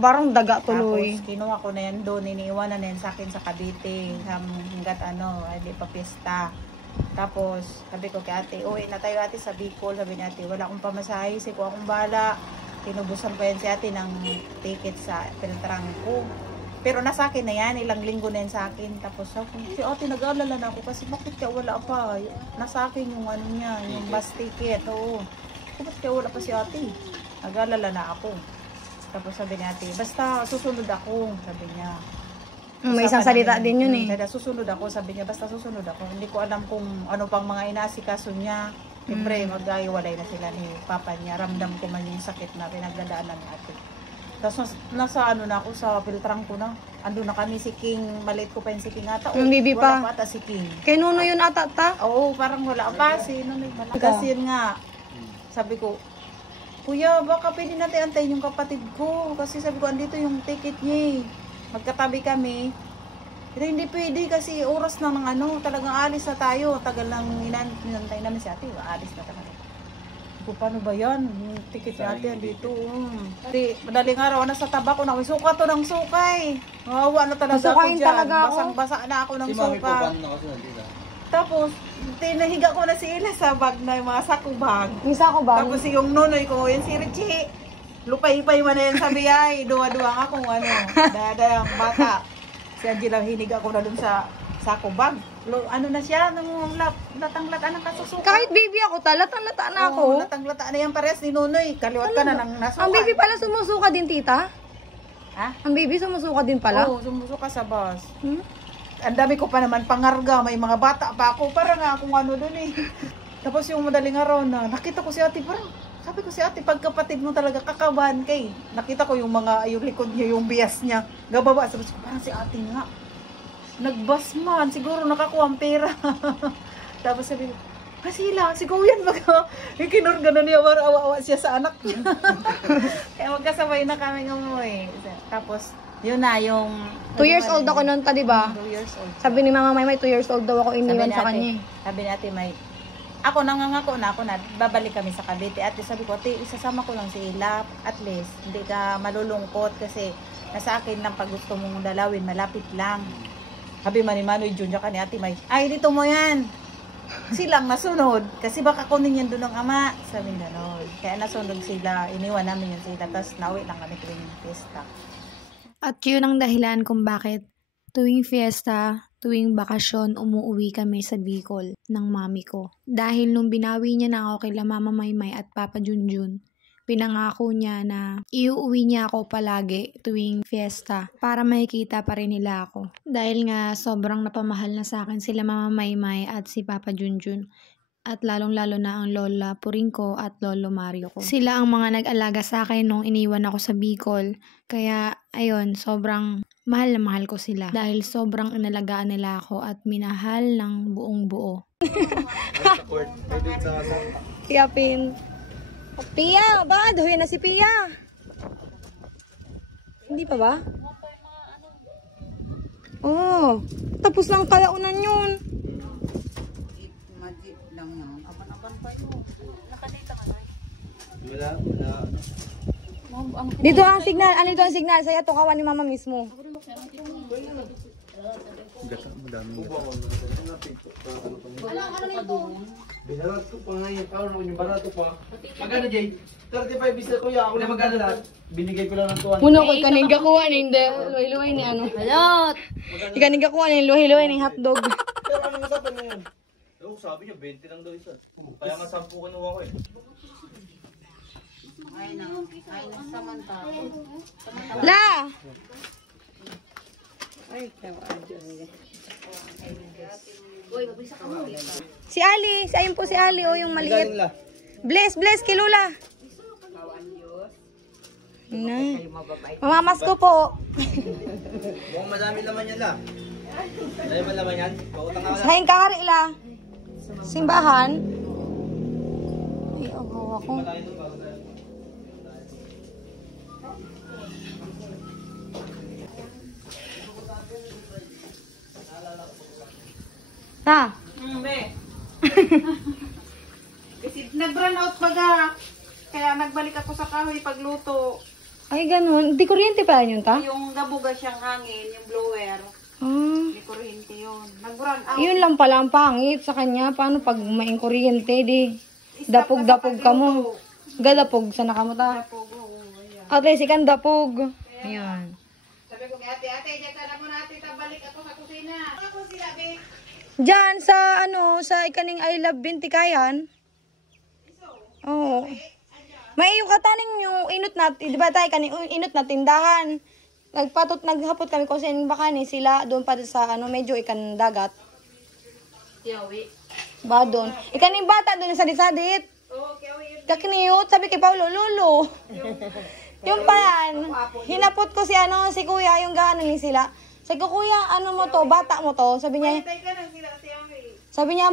Barang daga tuloy. Tapos kinuha ko na yan doon, iniiwanan na yan sa akin sa Cavite hanggat hindi pa piyesta. Tapos sabi ko kay ate, uwi na tayo ate sa Bicol. Sabi ni ate, wala akong pamasahe, ko akong bala. Tinubusan ko yan si ate ng ticket sa Peltrang ko. Pero nasa akin na yan, ilang linggo na yan sa akin. Tapos si ate, nag-alala na ako kasi bakit kaya wala pa? Nasa akin yung ano niya, yung bus ticket. Oo. Bakit kaya wala pa si ate? Nag-alala na ako. Tapos sabi ni ate, basta susunod ako, sabi niya. May isang salita din yun eh. Kaya susunod ako, sabi niya, basta susunod ako. Hindi ko alam kung ano pang mga inaasikaso niya. Siyempre, mag-iwalay na sila ni papa niya. Ramdam ko man yung sakit na pinagdadaanan ni ate. Tapos nasa ano na ako, sa Peltrang ko na. Ando na kami, si King, maliit ko pa yung si King ata. Yung bibi pa. Wala pa ata si King. Kay Nuno yun ata ta? Oo, parang wala pa. Si Nunoy pala. Kasi yun nga, sabi ko, Kuya, baka pwede natin antayin yung kapatid ko. Kasi sabi ko, andito yung ticket niya eh. Magkatabi kami. Pero hindi pwede kasi oras na ng ano, talagang alis na tayo. Tagal lang inantay namin si ate, alis na talaga. Kung paano ba yan? Yung ticket ni ate andito. Madaling araw na sa taba ko na, suka to ng sukay. Mawawa na talaga ako Masukain dyan. talaga ako. Basang-basa na ako ng Si mami po, suka. paano nakasunod tita? Tapos, tinahiga ko na si Ila sa bag na yung mga sako bag. Isa ko ba? Tapos yung nonoy ko, yung si Richie, lupay-pay man na yan sa biyay. Duwa-duwa nga kung ano, dadayang bata. Si Angela, hiniga ko na dun sa sako bag. Ano na siya, nung latang-lata ng kasusuka. Kahit baby ako, latang-lata na ako. Oo, latang-lata na yan parehas ni Nonoy. Kaliwat ka na ng nasuka. Ang baby pala sumusuka din, tita? Ha? Ang baby sumusuka din pala? Oo, sumusuka sa bus. Hmm? Ang dami ko pa naman pangarga, may mga bata pa ako, para nga akong ano dun eh. Tapos yung madaling araw na, nakita ko si ate, parang, sabi ko si ate, pagkapatid mo talaga, kakabahan kay. Nakita ko yung mga, yung likod niya, yung bias niya, gababa, sabi ko, parang si ate nga. Nagbas man, siguro nakakuha ang pera. Tapos sabi ko, sila, siguro yan, baka, ikinurga na niya, awa-awa siya sa anak niya. Kaya magkasabay na kami umuwi. Tapos, yun na, yung 2 years old ako noon ta, di ba? 2 years old. Sabi ni Mama Maymay, 2 years old daw ako iniwan sa kanya. Sabi ni ate, may ako nangangako na ako na babalik kami sa Cavite. At sabi ko, ate, isasama ko lang si Ila. At least, hindi ka malulungkot kasi nasa akin lang pag gusto mong dalawin, malapit lang. Sabi man ni Manoy Junior ka ni Ate May, ay, dito mo yan. Silang nasunod. Kasi baka kunin yan doon ng ama. Sabi gano'n. Kaya nasunod sila. Iniwan namin yun sila. Tapos nauwi lang kami tuwing fiesta. At yun ang dahilan kung bakit tuwing fiesta, tuwing bakasyon, umuwi kami sa Bicol ng mami ko. Dahil nung binawi niya na ako kila Mama Maymay at Papa Junjun, pinangako niya na iuwi niya ako palagi tuwing fiesta para makikita pa rin nila ako. Dahil nga sobrang napamahal na sa akin sila Mama Maymay at si Papa Junjun. At lalong-lalo na ang Lola Puring ko at Lolo Mario ko. Sila ang mga nag-alaga sa akin nung iniwan ako sa Bicol. Kaya, ayun, sobrang mahal na mahal ko sila. Dahil sobrang inalagaan nila ako at minahal ng buong buo. Pia Pin. Pia, ba? Dahuyan na si Pia. Hindi pa ba? Oh, tapos lang kalaunan yun. Dito ang signal. Ano ito ang signal? Saya to kawan ni Mama mismo. Binarat ko pa ngayon. Paano yung barato pa? Magkano, Jay? 35 bisa kuya. Ako na magkano lahat? Binigay ko lang ng 200. Muna ko kaniga kuha ni luhay-luhay ni ano. Halot! Kaniga kuha ni luhay-luhay ni hotdog. Pero anong usapan na yan? Oo, sabi niya 20 lang daw isa. Kaya nga 10 kinuha ko eh. La! Si Ali, ayun po si Ali, o yung maliit. Bless kay Lola. Na. Mamamas ko po. Mukhang madami naman yan la. Dahil ba naman yan? Pautang ka Sayang kahari la. Simbahan. Ay, ako. Ta. Kasi nag-run out baga. Kaya nagbalik ako sa kahoy pagluto. Ay, ganun. Di kuryente pala yun, ta? Yung gabuga siyang hangin, yung blower. Ah. May kuryente yun. Nag-run out. Yun lang pala ang pangit sa kanya. Paano pag may kuryente, di? Dapog-dapog ka mo. Gadapog sa nakamuta. At least ikan dapog. Ayan. Sabi ko kay ate, diyan ka na muna ate, tabalik ako sa kusina. Ano ko sila, be? Diyan sa sa ikaning I Love Bintikayan. Oo. May yung kataning yung inot na, di ba tayo kaning inot na tindahan. Naghapot kami kung saan baka ni sila doon pa sa medyo ikan dagat. Tiyawi. Ba doon. Ikaning bata doon sa sadit. Oo, kiyawi. Kakiniyot, sabi kay Paulo, Lolo. Yung pa yan, hinapot ko si si kuya, yung gaano ni sila. Sabi ko, kuya, ano mo to, bata mo to? Sabi niya, Tay ka lang sila, tiyawi. sabi niya,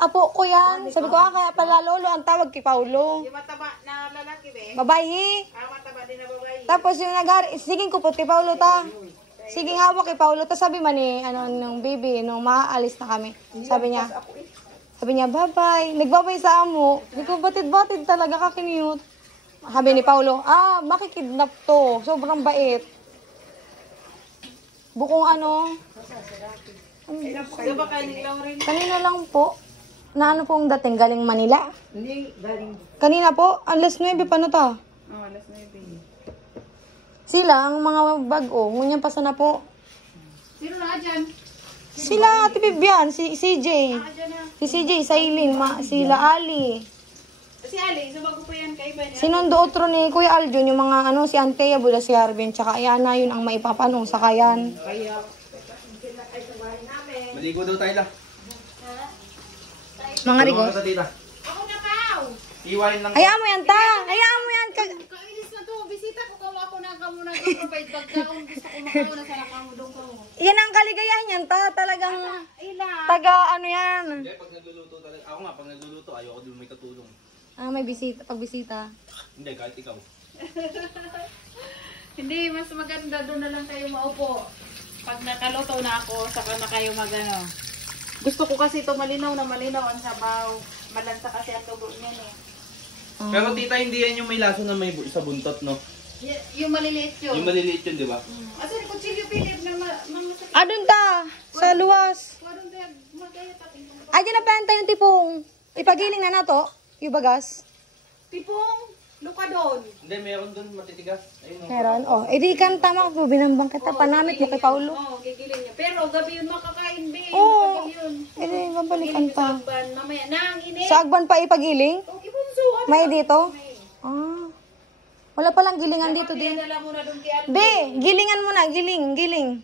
apo ko yan. Sabi ko, kaya pala Lolo, ang tawag kay Paulo. Yung mataba na lalaki, be. Babayi. Mataba din na babae. Tapos yung sige kupot kay Paulo ta. Sige hawak kay Paulo ta. Sabi man nung baby, nung maaalis na kami. Sabi niya, bye-bye. Nagbabay sa amo. Hindi ko batid-batid talaga kakiniyot. Sabi ni Paulo, makikidnap to. Sobrang bait. Bukong Di ba kayo nilaw rin? kanina lang po. Na pong dating galing Manila? Hindi, galing. Kanina po? Alas 9 pa na ta. Alas 9. Sila, ang mga bago, ngunyan pa sana po. Sino na dyan? Sila, Ate Bibian, si CJ. Si CJ, Sailin, sila Ali. Si Ali, sumago po yan kay Iba niya. Sinundo otro ni Kuya Aljun, yung mga si Antea, Bula, si Arvin, tsaka Ayana, yun ang maipapanong sa kayan. Maligo daw tayo la. Mga rigos. Ako na kao! Iwain lang. Hayaan mo yan, ta! Hayaan mo yan! Kainis na to, bisita ko kamo ako na kamo na provide pagkaon. Gusto ko makauna sa nakamudong ko. Yan ang kaligayahan yan, ta! Talagang Ila. taga yan. Hindi, pag nagluluto talaga. Ako nga, pag nagluluto, ayoko din may katulong. May bisita, pagbisita. Hindi, kahit ikaw. Hindi, mas maganda doon na lang kayo maupo. Pag nakaluto na ako, saka na kayo magano. Gusto ko kasi ito malinaw na malinaw ang sabaw. Malansa kasi ang dugo niyan eh. Pero tita, hindi yan yung may laso na may sa buntot, no? Yung maliliit yun. Yung maliliit yun, di ba? Asa ni kutsilyo Philip na masakit. Adun ta, sa luwas. Parang magaya pating. Ay, ginapenta yung tipong. Ipagiling na nato, yung bagas. Tipong, luka doon. Hindi, meron dun matitigas. Ayun, no? Meron, oh. Edi kan tama ko, binambang kita, panamit mo kay Paulo. Oo, gigiling niya. Pero gabi yun makakain, be. Oo. Gabi yun. Edi, babalikan pa. Ban, mamaya nang ini. Sa agban pa ipagiling? Okay, bunso. Ano? May dito? Ah. Wala palang gilingan dito din. Dala mo na doon kay Alvin. Be, gilingan mo na, giling.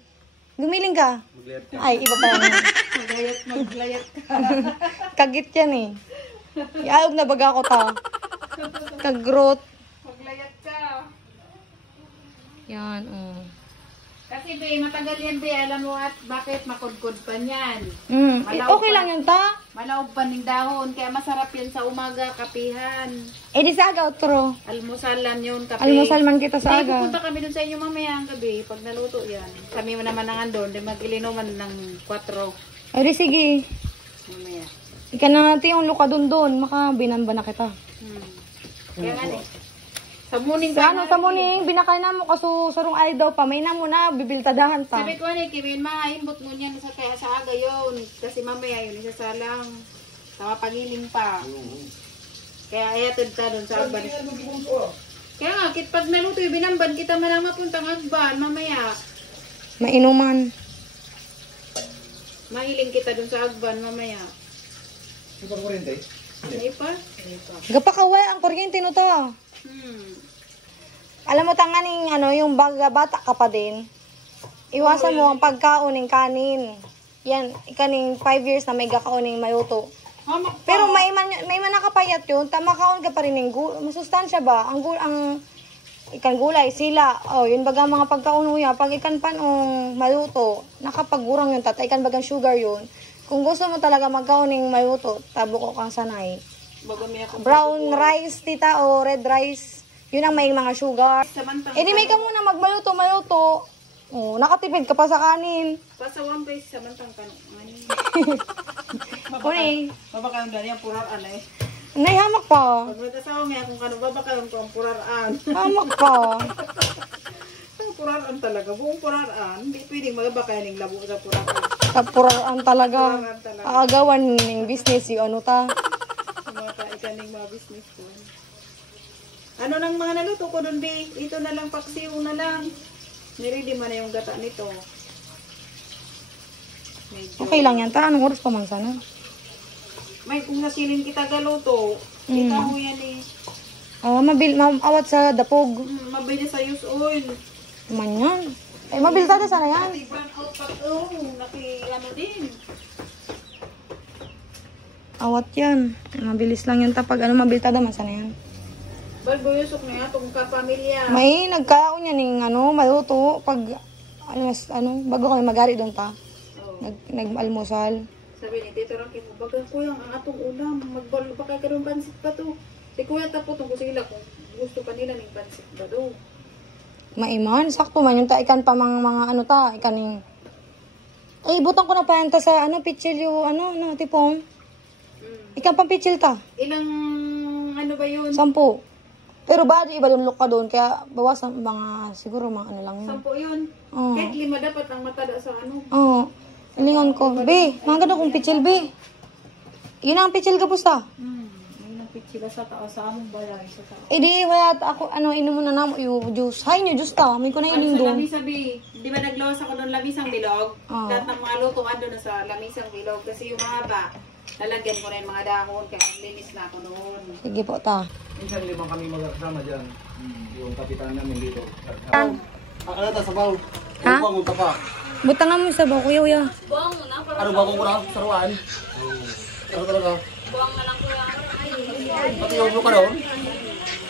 Gumiling ka. Ay, iba pa yan. Maglayat ka. Kagit yan eh. Iayog na baga ko ta. Kagrot. Maglayat ka. Yan, oh. Kasi be, matagal yan be. Alam mo at bakit makudkod pa niyan. Okay lang yun ta. Malaog pa ng dahon. Kaya masarap yan sa umaga, kapihan. Eh di sa aga, outro. Almusalan yun, kape. Almusal man kita sa Hindi, aga. pupunta kami dun sa inyo mamaya ang gabi. Pag naluto yan. Kami naman ang andon. Di mag-ilinuman ng 4 Ay di sige. mamaya. Ika na natin yung luka dun. Makabinamba na kita. Kaya nga eh. Sa morning Sa ano, sa morning, binakay na mo kaso sarong ay daw pa. May na mo na, bibiltadahan pa. Sabi ko ni Kimin, maimbot mo niyan sa kaya sa aga yun. Kasi mamaya yun, isasalang. Tama pagiling pa. Kaya ayatid ka dun sa agban. Kaya nga, pag naluto yung binamban, kita man ang mapuntang agban, mamaya. Mainuman. Mahiling kita dun sa agban, mamaya. Super kurente. May pa? Gapakaway ang kuryente no ta. Alam mo tanganing ano, yung bata ka pa din. Iwasan mo ang pagkaon ng kanin. Yan, kaning 5 years na may gakaon ng mayoto. Pero may man nakapayat yun, tama kaon ka pa rin ng masustansya ba? Ang ikan gulay, sila. Oh, yun baga mga pagkaon uya. Pag ikan panong maluto, nakapagurang yun tata. Ikan bagang sugar yun. Kung gusto mo talaga magkaon ng maluto, tabo ko kang sanay. Brown rice, tita, o red rice. Yun ang may mga sugar. Eh di may ka muna magmaluto. Oh, nakatipid ka pa sa kanin. Pasa 1 peso samantang kan. Kuning. Babakayon dali ang puraraan eh. Nay, hamak pa. Pag nagkasawa may akong kano, babakayon ko ang puraraan. Hamak pa. Ang puraraan talaga, buong puraraan. Hindi pwedeng magabakayon ng labo sa puraraan. Kapuraan talaga. Aagawan ng business yung ano ta. Mga kaikaning mga business ko. Ano nang mga naluto ko doon, be? Ito na lang, paksiw na lang. Nirili mo na yung gata nito. Medyo. Okay lang yan ta. Anong oras pa man sana? May kung nasilin kita galuto, kita mo yan eh. Oh, awat sa dapog. Mabili sa use oil. Man yan. Eh, mabiltada sana yan. Brown out pa ano din. Awat yan. Mabilis lang yan ta. Pag ano, mabiltada man sana yan. Balbuyusok na yan, itong kapamilya. May nagkaon yan ng ano, maluto. Pag, bago kami magari doon ta. Nag-almusal. Sabi ni Tito Rocky mo, bagang kuya, ang atong ulam, magbalo pa kay karong pansit pa to. Si kuya tapos tungkol sila kung gusto pa nila ng pansit ba to. Maiman, sakto man yung ta. Ikan pa mga ano ta. Ikaning, ay, butang ko na pa yan ta sa ano, pitchil yung tipong. Ikan pang pitchil ta. Ilang, ano ba yun? 10. Pero ba, iba yung look ka doon. Kaya bawasan mga, siguro mga ano lang yun. 10 yun. Oo. Kahit 5 dapat ang matada sa ano. Oo. Ilingan ko. Be, mga ganun kong pitchil, be. Yun ang pitchil ka pusta. Ayun ang pitsila sa taas, sa among balay, sa taas. Eh di, wala ako, inom mo na namo yung juice. Hay nyo, juice ta. May ko na inom Sa doon. lamisa, B, di ba naglawas ako doon lamisang bilog? Lahat ng mga lutuan doon sa lamisang bilog. Kasi yung mahaba, lalagyan ko na yung mga dahon, kaya linis na ako noon. Sige po, ta. Minsan 5 kami magkasama dyan. Yung kapitan namin dito. Tan. Ano ta sabaw? Ha? Ano bang pa? Butang nga mo sa ba, kuya, kuya. Ano ba kung kurang saruan? Ano talaga? Pati yung ka doon?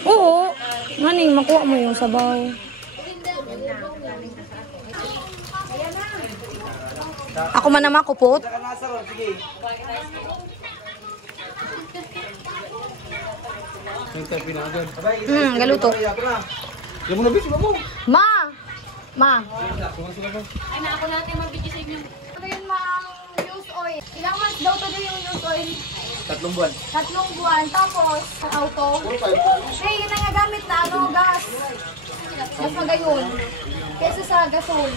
Oo. Nganing, makuha mo yung sabaw. Ako man naman kupot. Galuto. Yung mga bis mo. Ma! Ma! Ay, na ako natin mabigay sa inyo. Ano yun, ma? Use oil. Ilang months daw to yung use oil? 3 buwan. 3 buwan. Tapos, ang auto. Hey, yun ang gamit na gas. Mas magayon. Kesa sa gasol.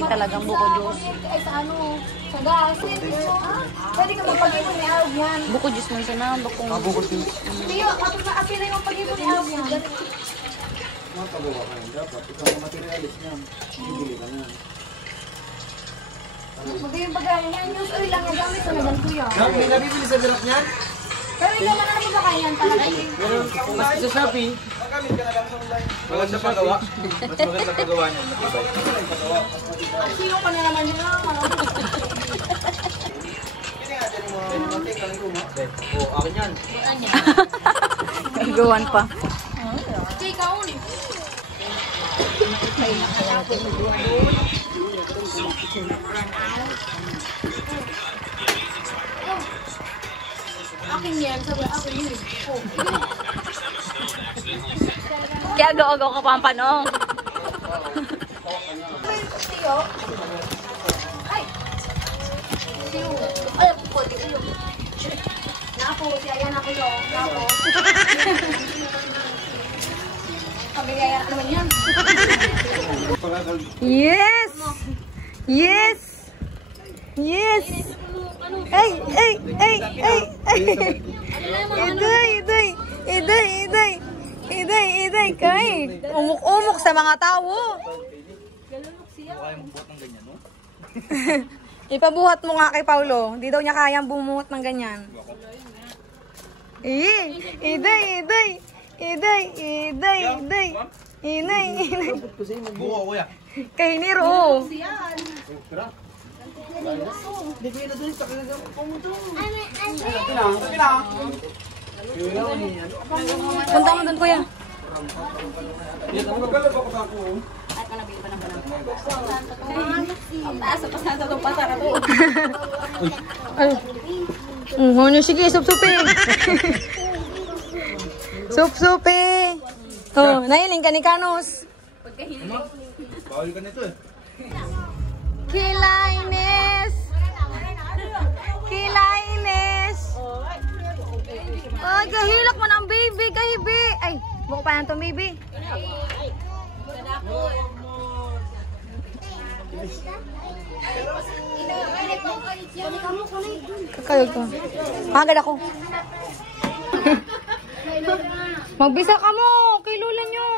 Talagang buko juice. Ay, sa sa gas. Pwede ka magpag-ipon ni Arab yan. Buko juice man sana. Buko juice. Tiyo, kapag na-apin na yung pag-ipon ni Arab yan. Magayon bagay yan. News oil lang yung gamit sa nagan kuya. May nabibili sa direct niyan? Pero hindi naman ano ba kayan talaga. Mas sa Shopee. Maganda pagawa. Mas maganda pagawa niya. Sino ka na naman yun? Akin yan. Gawan pa. Okay, kaon. Akin yan. Sabi, akin yun. Kaya agaw-agaw ka pa ang panong. Tiyo. Ay! Tiyo. Ay, ako. Tiyo. Napo, siya ako yun. Napo. Kabigaya naman yan. Yes! Yes! Yes! Ay! Ay! Ay! Ay! Ay! Iday! Iday! Iday! Iday! Iday! Iday! Kahit umuk-umuk sa mga tao. Ipabuhat mo nga kay Paulo. Hindi daw niya kayang bumuhat ng ganyan. Iday! Iday! Iday! Iday! Iday! Inay! Inay! Buko kuya. Kay Nero. Punta mo doon, kuya. Ano, sige, sup-supi. Sup-supi. Oh, nailing ka ni Kanos. Bawal ka nito eh. Kila Ines. Kila Ines. Ay, kahilak mo ng baby, kahibi. Ay, buko pa lang itong baby. Kakayog ka. Agad ako. Magbisa ka mo kay lula nyo.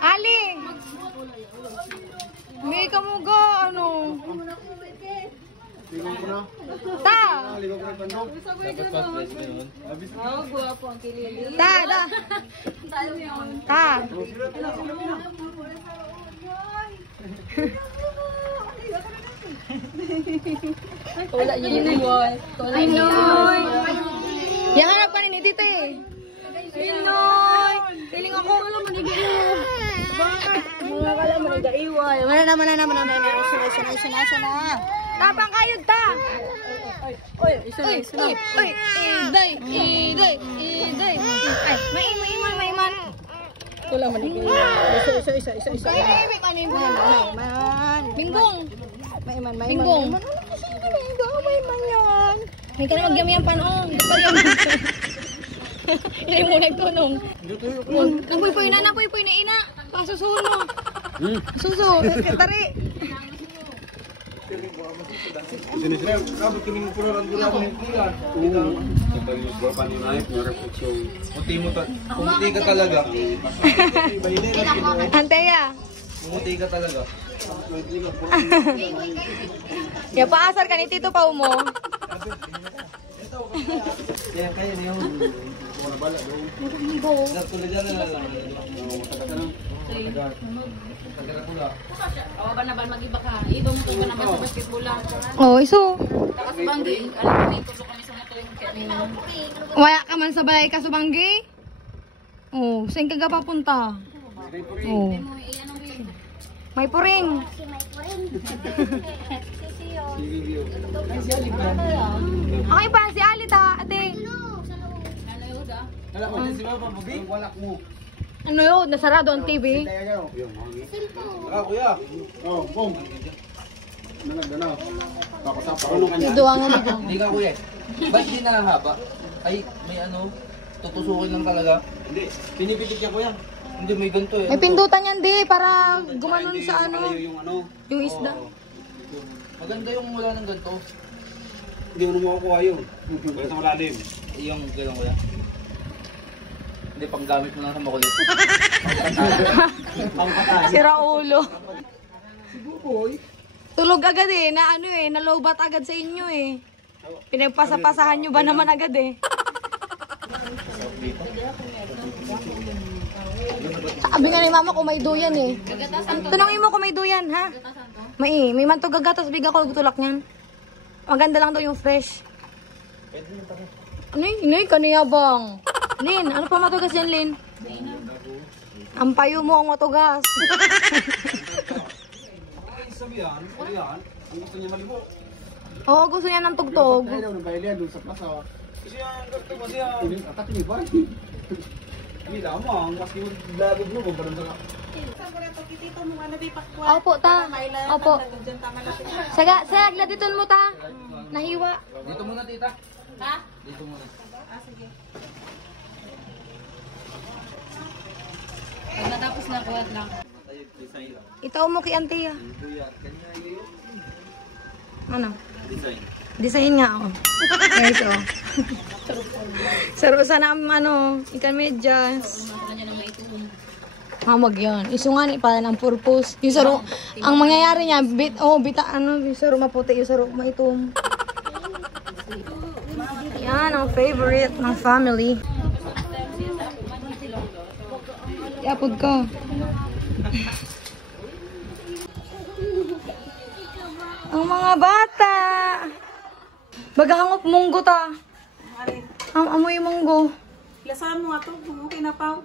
Ali. May ka mo ga, ano? Ta. Ta, ta. Ta. Wala yun yun. Pinoy. Yang harap ka ni Tite. Pinoy. Piling ako. Mga kala mo nag-iway. Wala naman na. Sana. Tapang kayod ta. Oy, isa na. Oy, iday. Ay, maiman. Wala man ni. Isa. Maiman. Binggong. Maiman. Binggong. Maiman yan. May ka na magyami ang panong. Hindi mo nagtunong. Napuy-puy na ina. Pasusuno. Suso. Tari. Pumuti ka talaga. Anteya. Pumuti ka talaga. Ya paasar ka ni Tito Pau mo. Yan, kaya niyo. Awa na ba mag-iba ka? Iba mo ka naman sa basketball lang. Oh, iso. Takas banggi. Alam mo na itulo kami sa motor yung kaya. Waya ka man sa balay ka subanggi. Oh, saan ka ga papunta? Oh. May puring. Okay pa si Alita, ate. Ano yun? Nasarado ang TV. Kuya. Oh, boom. Ano? Tapos sa parang kanya. Dito ang dito. Hindi nga kuya. Ba't hindi na lang haba? Ay, may ano, tutusukin lang talaga. Hindi, pinipitik niya kuya. Hindi, may ganito eh. May pindutan yan, di, para gumanon Hindi sa ano, makalayo yung ano. yung isda. Maganda yung wala ng ganito. Hindi mo makukuha yun. Kaya sa malalim. Yung gano'n kuya. Hindi, panggamit mo lang sa makulit. Sira ulo. Tulog agad eh, na ano eh, nalobat agad sa inyo eh. Pinagpasa-pasahan nyo ba naman agad eh. Sabi nga ni mama kung may duyan eh. Tanongin mo kung may duyan, ha? May mantog gagatas, biga ko tulak niyan. Maganda lang daw yung fresh. Ano yun? Kaniya bang? Lin, ano pa matugas yan, Lin? Ang payo mo ang matugas. Sabi yan, ano yan? Ang gusto niya malimo. Oo, gusto niya ng tugtog. Kaya daw, nagbayali yan doon sa plaza. Kasi yan, ganito kasi yan. Atak niya ba? Hindi lamang, mas yung labog mo, babalong sa Opo, ta. Opo. Sagla dito mo, ta. Nahiwa. Dito muna, tita. Ha? Dito muna. Sige. Pag natapos na, kuhat lang. Itaw mo kay auntie, ah. Ano? Design nga, oh. Guys, oh. Saro sana ang ano, ikan medyas. Hamag yan. Isungani para ng purpose. Yung saro, ang mangyayari niya, yung saro maputi, yung saro maitom. Yan, ang favorite ng family. Yapod ka. Ang mga bata. Bagahangop munggo ta. Ang amoy munggo. Lasahan mo nga to, okay na pa.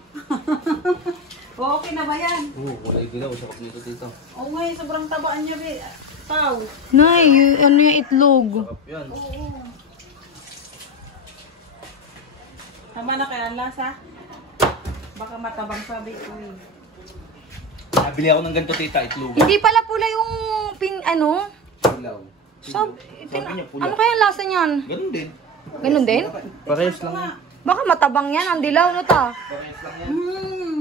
Okay na ba yan? Oo, kulay dilaw. Sakot dito, tito. Oo nga, sobrang tabaan niya, be. Pau. Nay, ano yung itlog? Yan. Tama na kaya ang lasa. Baka matabang sabi ko eh. Nabili ako ng ganito, tita. Itlog. Hindi pala pula yung ano? Dilaw. Ano kaya ang lasa niyan? Ganun din. Ganun din? Parehas lang yan. Baka matabang yan, ang dilaw no ta. Parehas lang yan.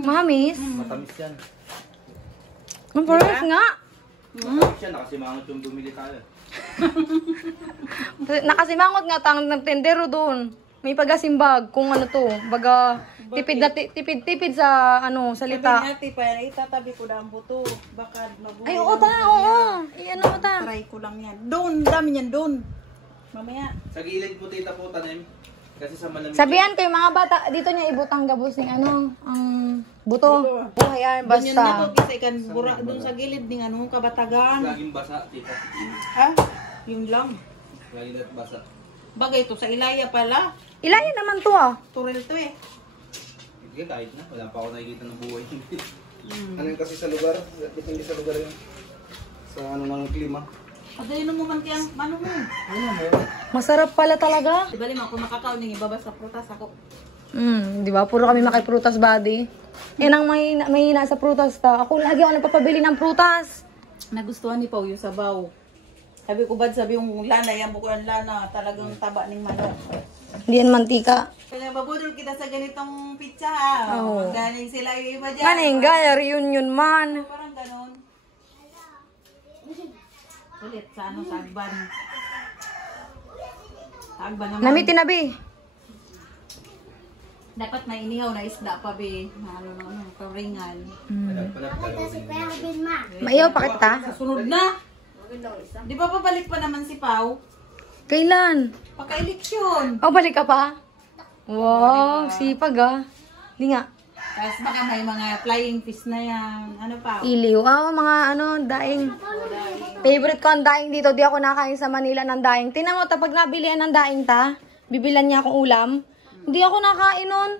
Mahamis. Matamis yan. Ang parehas nga. Matamis yan. Nakasimangot yung bumili tayo. Nakasimangot nga tang ng tendero doon. May pagasimbag kung ano to. Baga tipid sa ano salita. Sabi natin pa yan, itatabi ko na ang buto. Baka mabuhay. Ay, oo ta, oo. Ano mo ta? Try ko lang yan. Doon, dami niyan doon. Mamaya. Sa gilid po, tita po, tanim. Kasi sa malamig. Sabihan kayo mga bata, dito niya ibutang gabos ng ano, ang buto. Buhay yan, Doon yun na to, basta. kasi ikan bura, doon sa gilid ng ano, kabatagan. Laging basa, tita. Ha? Yun lang. Laging at basa. Bagay to sa Ilaya pala. Ilayan naman to ah. Turel to eh. Hindi, kahit na. Wala pa ako nakikita ng buhay. Ano yun kasi sa lugar? Depende sa lugar yun. Sa ano ng klima. Pagdali mo man kaya, ano mo? Masarap pala talaga. Di ba lima, kung makakaon ng ibabas sa prutas ako. Di ba? Puro kami makiprutas body. Yan ang mahina sa prutas ta. Ako lagi ako nagpapabili ng prutas. Nagustuhan ni Pau yung sabaw. Sabi ko, bad sabi yung lana, yan buko ang lana, talagang taba ng manok. Hindi yan mantika. Kaya babudol kita sa ganitong pizza ha. Oo. Galing sila yung iba dyan. Kaning gaya, reunion man. Parang ganon. Ulit sa ano, sa Agban. Sa Agban naman. Nami tinabi. Dapat may inihaw na isda pa be. Ano na ano, karingan. Maiyaw pa kita. Sa sunod na. Di ba babalik pa naman si Pau? Kailan? Pagka-eleksyon. Oh, balik ka pa? Wow, sipag ah. Di nga. Tapos baka may mga flying fish na yan. Ano pa? Iliw. Mga ano, daing. Favorite ko ang daing dito. Di ako nakain sa Manila ng daing. Tingnan mo, pag nabilihan ng daing ta, bibilan niya akong ulam. Hindi ako nakain nun.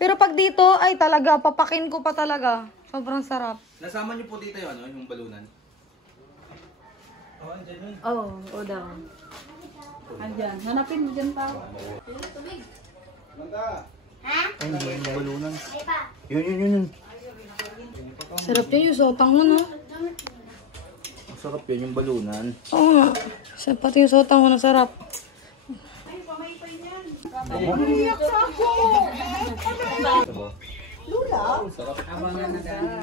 Pero pag dito, ay talaga, papakin ko pa talaga. Sobrang sarap. Nasama niyo po dito yung ano, yung balunan. Oo, oh, daw. Andyan. Hanapin mo dyan pa. Yung balunan. Yun. Sarap niya yung sotang mo, no? Sarap yun, yung balunan. Oo nga. Siya pati yung sotang ko nasarap.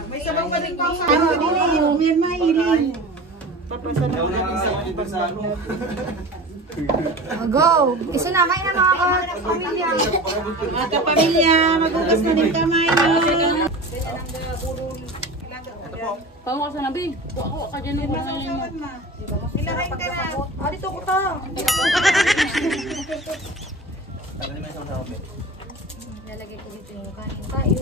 May sabaw pa din pa sa may mahiling. Go! Isa na, kain na mga kapamilya. Mga kapamilya, magugas na din kamay nyo. Paano ka sa nabi? Ako ka dyan yung mga yun. Ilarain ka na. Ah, dito ko ta. Lalagay ko dito yung kain. Tayo,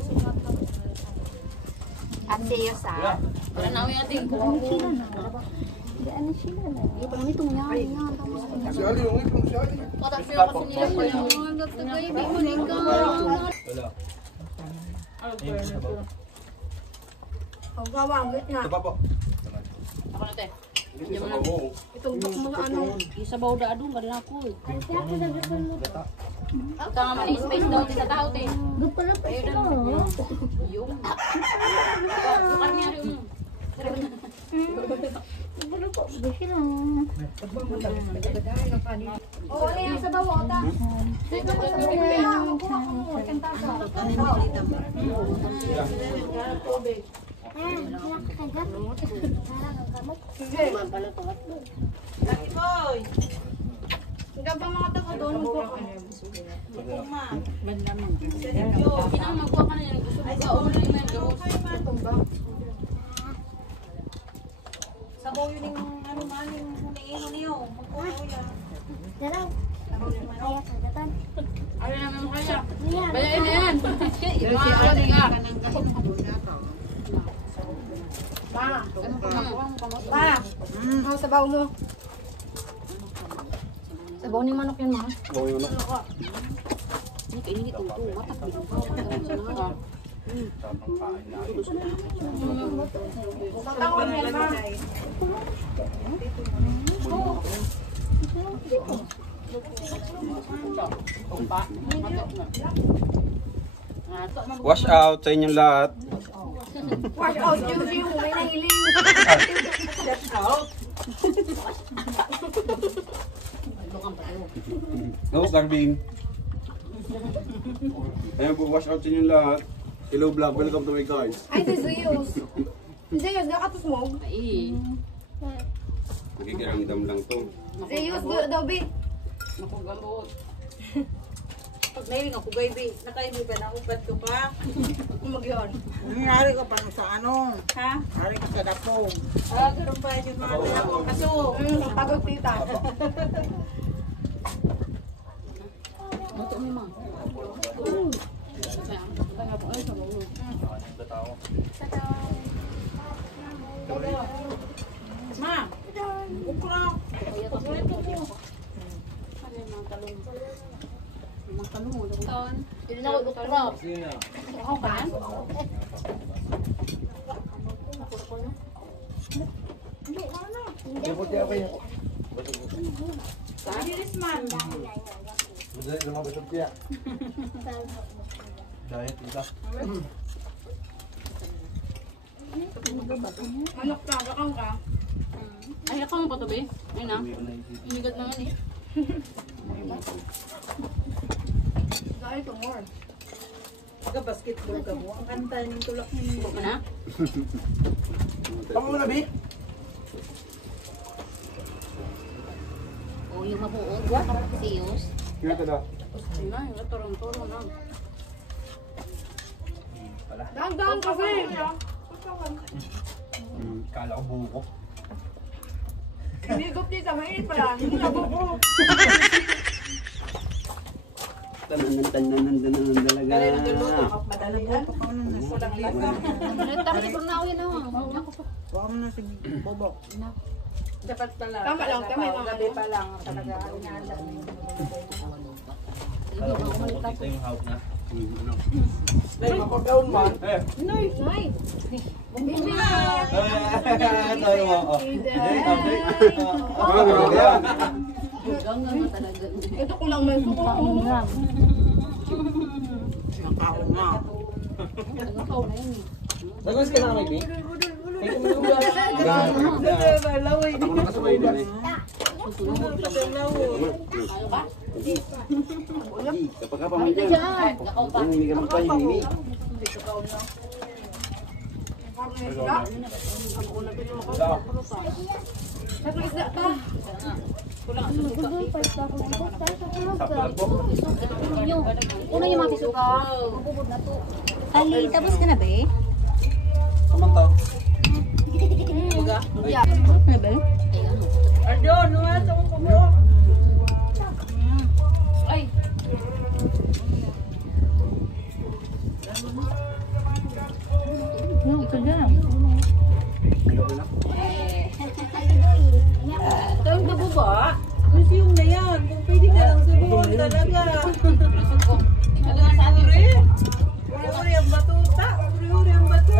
At siyo sa. Wala na ako yung ating. Yung pang nitong niya. Patak siya kasi nila ko yung nagtagay. Bikunin ka. Ang gawangit nga. Ito pa po. Ako na te. Itong mga ano. Isabaw da adong ka din ako. Ito nga mali space daw sa tao te. Gupala pa siya. Yung. Karni ari mo. Gupala pa siya. Oo, ano yan sa bawo, ta? Dito ko sa bawo. Magkuha ko mo. Kantasa. Lucky boy. Hanggang pa mga taga doon. Magkuha ko mo. Kuma. Kinang magkuha ka na yan. Gusto mo ka ulo yung mga gawin. Sabaw yun yung ano man yung humiinom niyo. Magkuha ko yan. Dalaw. Kaya kagatan. Ano naman mo kaya? Bayain na yan. Yung mga ano ka. Pa, ano sa bawo mo? Sa bawo ni manok yan, mga. Hindi kainit ang ito. Matak dito. Tango na yan, ma. Wash out sa inyong lahat. Wash out, yung may nahiling. No, Carbing. Ayan po, wash out sa inyong lahat. Hello vlog, welcome to my guys. Ay, di Zeus. Zeus, nakatos mo. Ay. Nakikiramdam lang to. Zeus, daw, bi. Naku gambot. Pag nailing ako, baby. Nakaibigan ako, ba't ko pa? Umagyon. Nangyari ko pa sa ano? Ha? Nangyari ko sa dapong. Ah, ganun pa yung mga tinapong kaso. Pagod tita. Luto mo ma. Ma! Ukra! Hindi na ako doktora. Ako ka? Bilis man! Manok ka, bakang ka. Ay, ako mo pa to, be? Ay na. Imigat na nga eh. Dahil to more. Pagka-basketball ka mo, ang kanta ng tulak mo. Buka ka na? Tama mo na, Bi? O yung mabuod. Siyos. Kaya ito na. Ayun na, yung turong-turo na. Dahan-dahan kasi. Kala ko buko. Hinigop tita, mainit pala. Hindi na buko. Tanan talaga. Dali ng luluto, madalang luto pa nun, kulang lasa. Tapos ko na ako yan ako. Huwag mo na si Bobo. Dapat pala. Tama lang, tama lang. Gabi pa lang, talaga. Inaalam mo. Ito yung hawak na. Dahil mapagkaon man. Eh. Nice. Tayo mo. Hanggang nga talaga. Ito ko lang may suko. Nakaon nga. Nagkakaw na yun eh. Nagawin ka na kami, Bi? Ako nakasabay din eh. Kapag ka pamilya, hindi ka magpahingi. Una yung mga pisuka. Ali, tapos ka na ba eh? Samanta. Na ba? Ay. Ikaw dyan. Tawag na po ba? Museum na yan. Kung pwede ka lang sabihin talaga. Uri-uri ang batuta. Uri-uri ang batuta.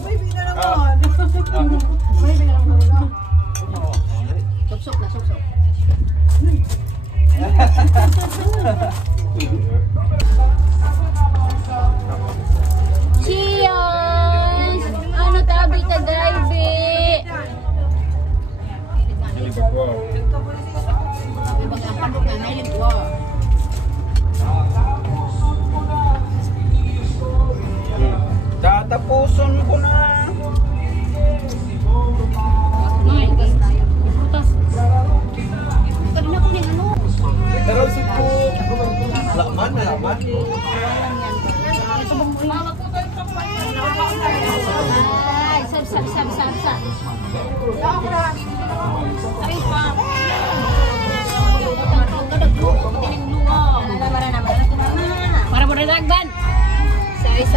May bina naman. May bina naman. Suksok na, suksok. Cheers! Ano tabi ka, Gaibe? Tatapuson ko na. Pero si po, laman na laman. Ay, sab. Ay, pa. Para mo nalagban. Isa.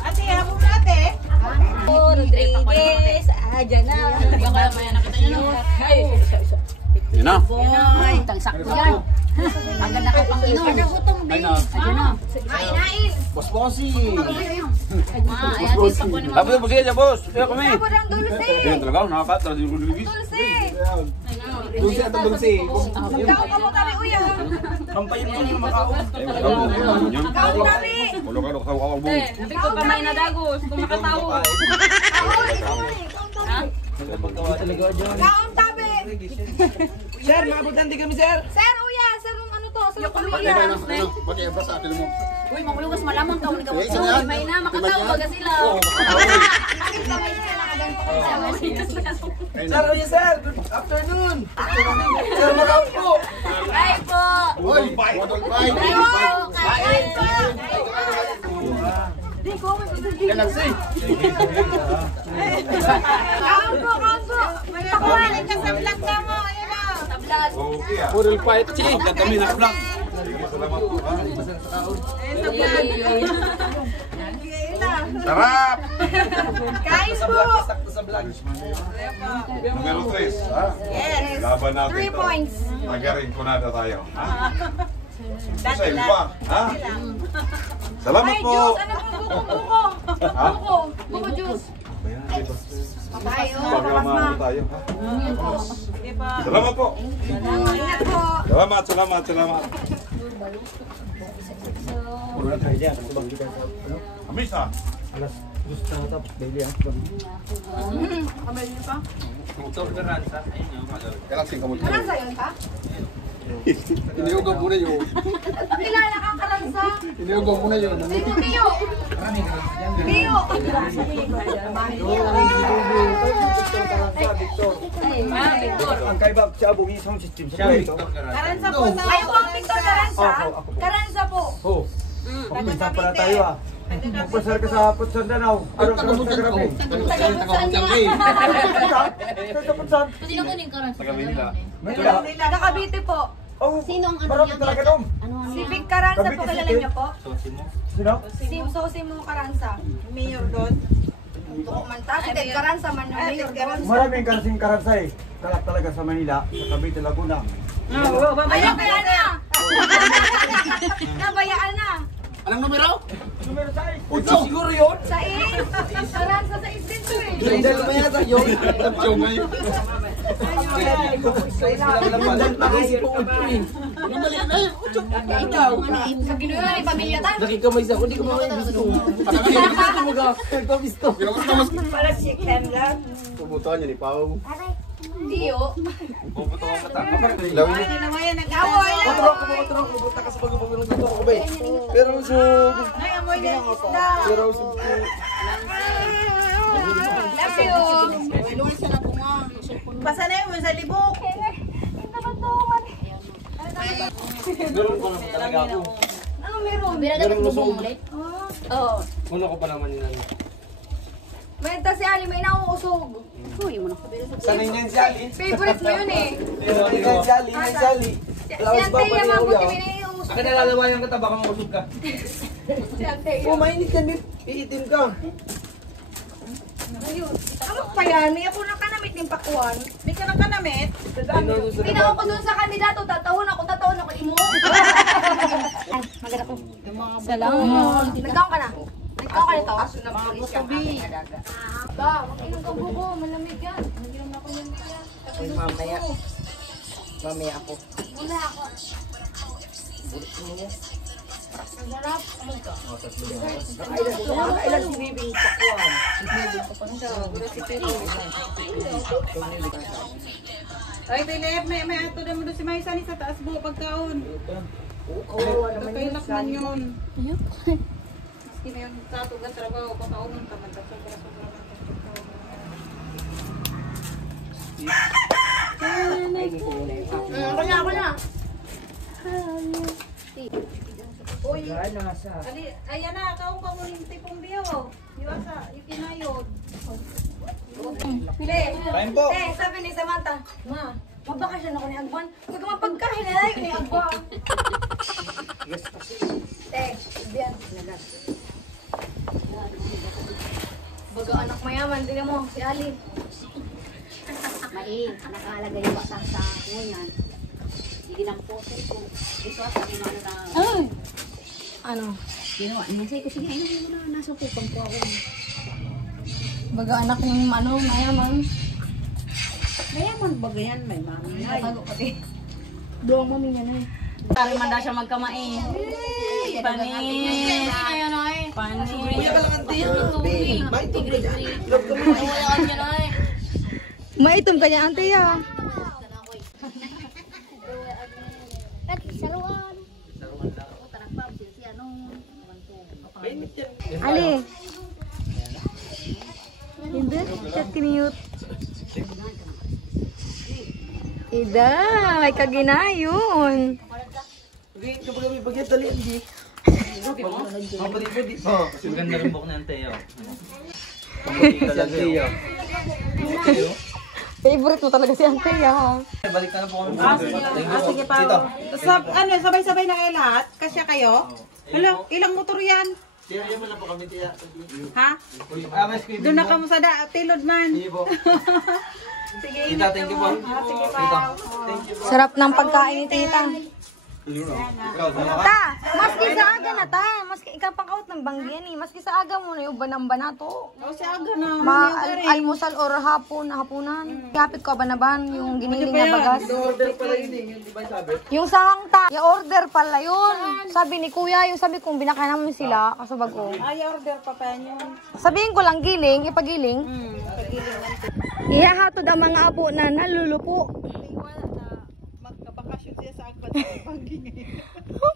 Ate, habong na ate. Rodriguez, dyan na. Yun na. Boy, tangsakto yan. Ang ganda ka pang inom. Ay na. Adyan na. Boss-bossi. Ayan, isa ko naman. Tapos po siya, boss. Kaya kami. Ang dulce. Yan talaga, nakakata. Dulce. Dulce at dulce. Magkaon ka mo tabi, uya. Kampayin ko yung makao. Magkaon tabi. Ulog-ulog sa awal mo. Sabi ko kamay na dagos, kung makatawo. Magkaon tabi. Sir, maabutan din kami, sir. Sir, uya. Sir, ano to? Sir, uya. Pag-ebra sa atin mo. Uy, mangulugas malamang ka, ulit ka mo. May na, makatawo baga sila. Sir, uya, sir. Good afternoon. Sir, makao po. Ay po. Uy, bye. Bye. Kain po. Galaxy. Kaon po. May nakuhanin ka sa vlog na mo. Ayan na. Tablas. Puril fight, chi. Kami na vlog. Salamat po. Sarap! Kain po. Sakto sa vlog. Numero 3, ha? Yes. Laban natin 3 points. Magaling kunada tayo, ha? Sa pa, ha? Salamat Ay, po! Diyos. Ano po buko? Ha? Buko juice. Tayo. Pagkamahan tayo, ha? Salamat po! Ingat po. Salamat! Amis, ha? Galaxy, kamu. Karansa yun ka? Iniugaw muna yun. Kilala kang karansa? Iniugaw muna yun. Sino Bio? Bio. Ang kaibab sa abong isang system. Siya, Victor. Karansa po sa... Ayaw kang Victor Karansa? Karansa po. Oh. Pagpisa para tayo, ha? Magpasar ka sa Putsan Danaw. Ano ka sa Grabe? Sa Putsan. Sino ko ning karan? Taga Manila. Taga Cavite po. Oh, Sino ang ano marami niya? talaga doon. Si Vic Caranza po, Cavite kilala City. niyo po? Sino? Si Sosimo Caranza. Mayor doon. Tukok man ta. Ted Caranza man yung mayor doon. Maraming kasing karansay. Kalap talaga sa Manila, sa Cavite, Laguna. Ayaw kaya na! Nabayaan na! Anong numero? Numero 6. Uto! Siguro yun? Sa is! Caranza sa is din to eh! Hindi pa yata yun. Yung ngayon. Nakisip ko uto eh. Ano mali na yun? Uto. Ikaw. Sa Ginoy, pamilya ta? Nakikamay sa ako, hindi ko makabisto. Gusto mo ka? Nagpabisto. Para chicken lang. Pubutuan niya ni Pao. Hindi o. Pubutuan ka ta. Lawin mo. Amoy lang. Kuturok. Buta ka sa pag-ubutuan ko ko ba eh. Pero so... Ay, amoy na yung isda. Pero so... Love you. Basa na yun sa libok. Meron ko naman talaga ako. Ano meron? Dapat bubong ulit. Oo. Uno ko pa naman yun. Mayroon si Ali, may nauusog. Uy, mo na. Sanay niyan si Ali. Favorite mo yun eh. Sanay niyan si Ali. Si Ali. Si Anteya, mabuti may nauusog. Akin nalalawayan ka ta, baka mausog ka. Si Anteya. Oh, mainit yan din. Iitim ka. Ayun. Ano pa yan? May ako nakanamit ng pakuan. Di ka nakanamit? Pinauso Tinaw ko dun sa kandidato, tatahon ako imo. Ay, maganda ko. Salamat. Nagkaon ka na? Nagkaon ka nito? Ba, mag-inom ka buko, malamig yan. Mag-inom na ako ng yan. Ay, mamaya. Mamaya ako. Wala ako. Ang sarap. Nakailan si Bibi sa kuwan. Ay, Philip, may ato na mo doon si Maysani sa taas buo pagkaon. Kailak man yun. Maski na yun sa ato ng trabaho, pagkaon ng taman. Ako na. Uy, ayan na, kaong ka mo yung tipong biyo. Iwasa, yung kinayod. Kain po. Sabi ni Samantha, Ma, mabakasyon ako ni Agban. Huwag ka mapagkahin na lang ni Agban. Biyan. Baga anak mayaman, din mo, si Ali. Mai, nakalagay yung bata sa ngunyan. Sige lang po, ko. Ito at sabi mo na... Ay! Ano? Ginawa niya. Sige, sige, ayun mo na. Nasukupan ko ako. Baga anak ng mayaman. Mayaman ba ganyan? May mami na. Bago pati. Doang mami niya na. Tari man daw siya magkamain. Panis. Ayan ay. Panis. Kuya ka lang ang tiyan. Maitom ka dyan. Love ka mo. Ayan yan ay. Maitom kanya, ante ya. Saruan. Mainit yan. Ali. Hindi, chat kiniyot. Ida, may kaginayon. Okay, kapag kami bagyan tali, hindi. Mapalipod di. Oo. Ang ganda rin buhok ni Anteo. Anteo. Favorite mo talaga si ante ya. Balik na po kami. Sige pa. Sabay-sabay na kayo lahat? Kasya kayo? Hala, ilang motor yan? Tiya mo na po kami, tiya. Ha? Doon na kamo sa tilod man. Sige po. Sige, Tita, thank you po. sige pa. Tita, thank you po. Sarap ng pagkain ni tita. Ikaw, salamat. Ta, maski sa aga na ta. Maski ikaw pangkaut ng banggian eh. Maski sa aga mo na yung banamba na to. O si Aga na. Almusal or hapunan. Kapit ko ba na ba yung giniling na bagas? Order pala yun eh, yung di ba sabi? Yung sahang ta, i-order pala yun. Sabi ni kuya, yung sabi kong binakain namin sila, kasabag ko. Ay, order pa pa yun. Sabihin ko lang, giling, ipagiling. Ihahatod ang mga apo na nalulupo. Magkabakasyon siya sa Agban.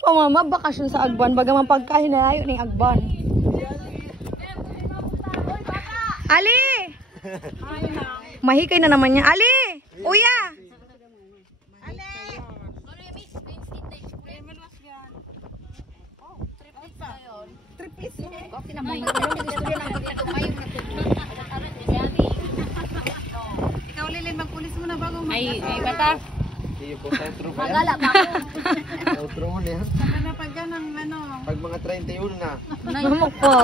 Pamama, bakasyon sa Agban, bagaman pagkahinalayo ng Agban. Ali! Mahikay na naman niya. Ali! Uya! Ikaw Lilin, magpulis mo na bago Ay, bata. Iyo po sa outro ba yan? Magala pa ako. Outro mo na yan. Saka na pag ganang ano. Pag mga 31 na. Mamok po.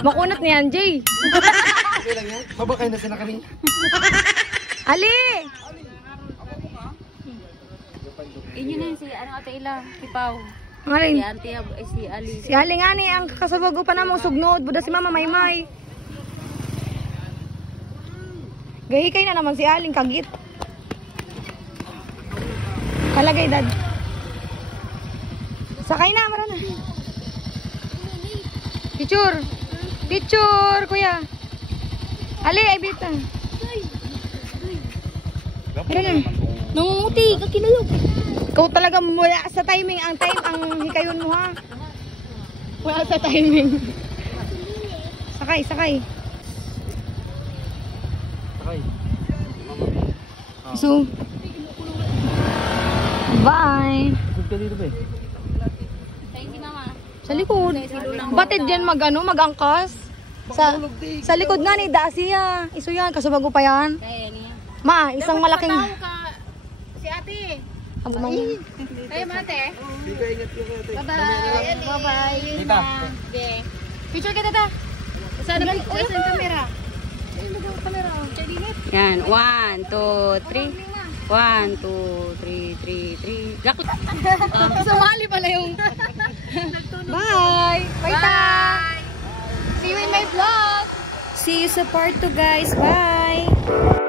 Makunat niyan, Jay. Okay lang yan. Mabakay na sila kami. Ali! Inyo na yun si ano ate Ila, si Pau. Si Ngayon, Auntie si Ali. si Ali nga ni, ang kasabago pa namang sugnod. Buda si Mama Maymay. Gahikay na naman si Aling kagit. Kalagay, Dad. Sakay na, mara na. Picture. Picture, kuya. Ali, ay bita. Mara na. Nangunguti, kakinulog. Ikaw talaga wala sa timing. Ang hikayon mo, ha? Wala sa timing. Sakay, sakay. Okay. So, bye. Good ka dito ba eh? Sa likod. Batid dyan mag-angkas. Sa likod nga ni Dacia. Iso yan, kasabago pa yan. Ma, isang malaking... Si ate. Abo mami. Tayo mate. Bye-bye. Bye-bye. Tita. Picture kita, ta. Saan ang camera? Yan, 1, 2, 3. 1, 2, 3, 3, 3. Gakot. Sumali pala yung... Bye! Bye, ta! See you in my vlog! See you sa part 2, guys. Bye!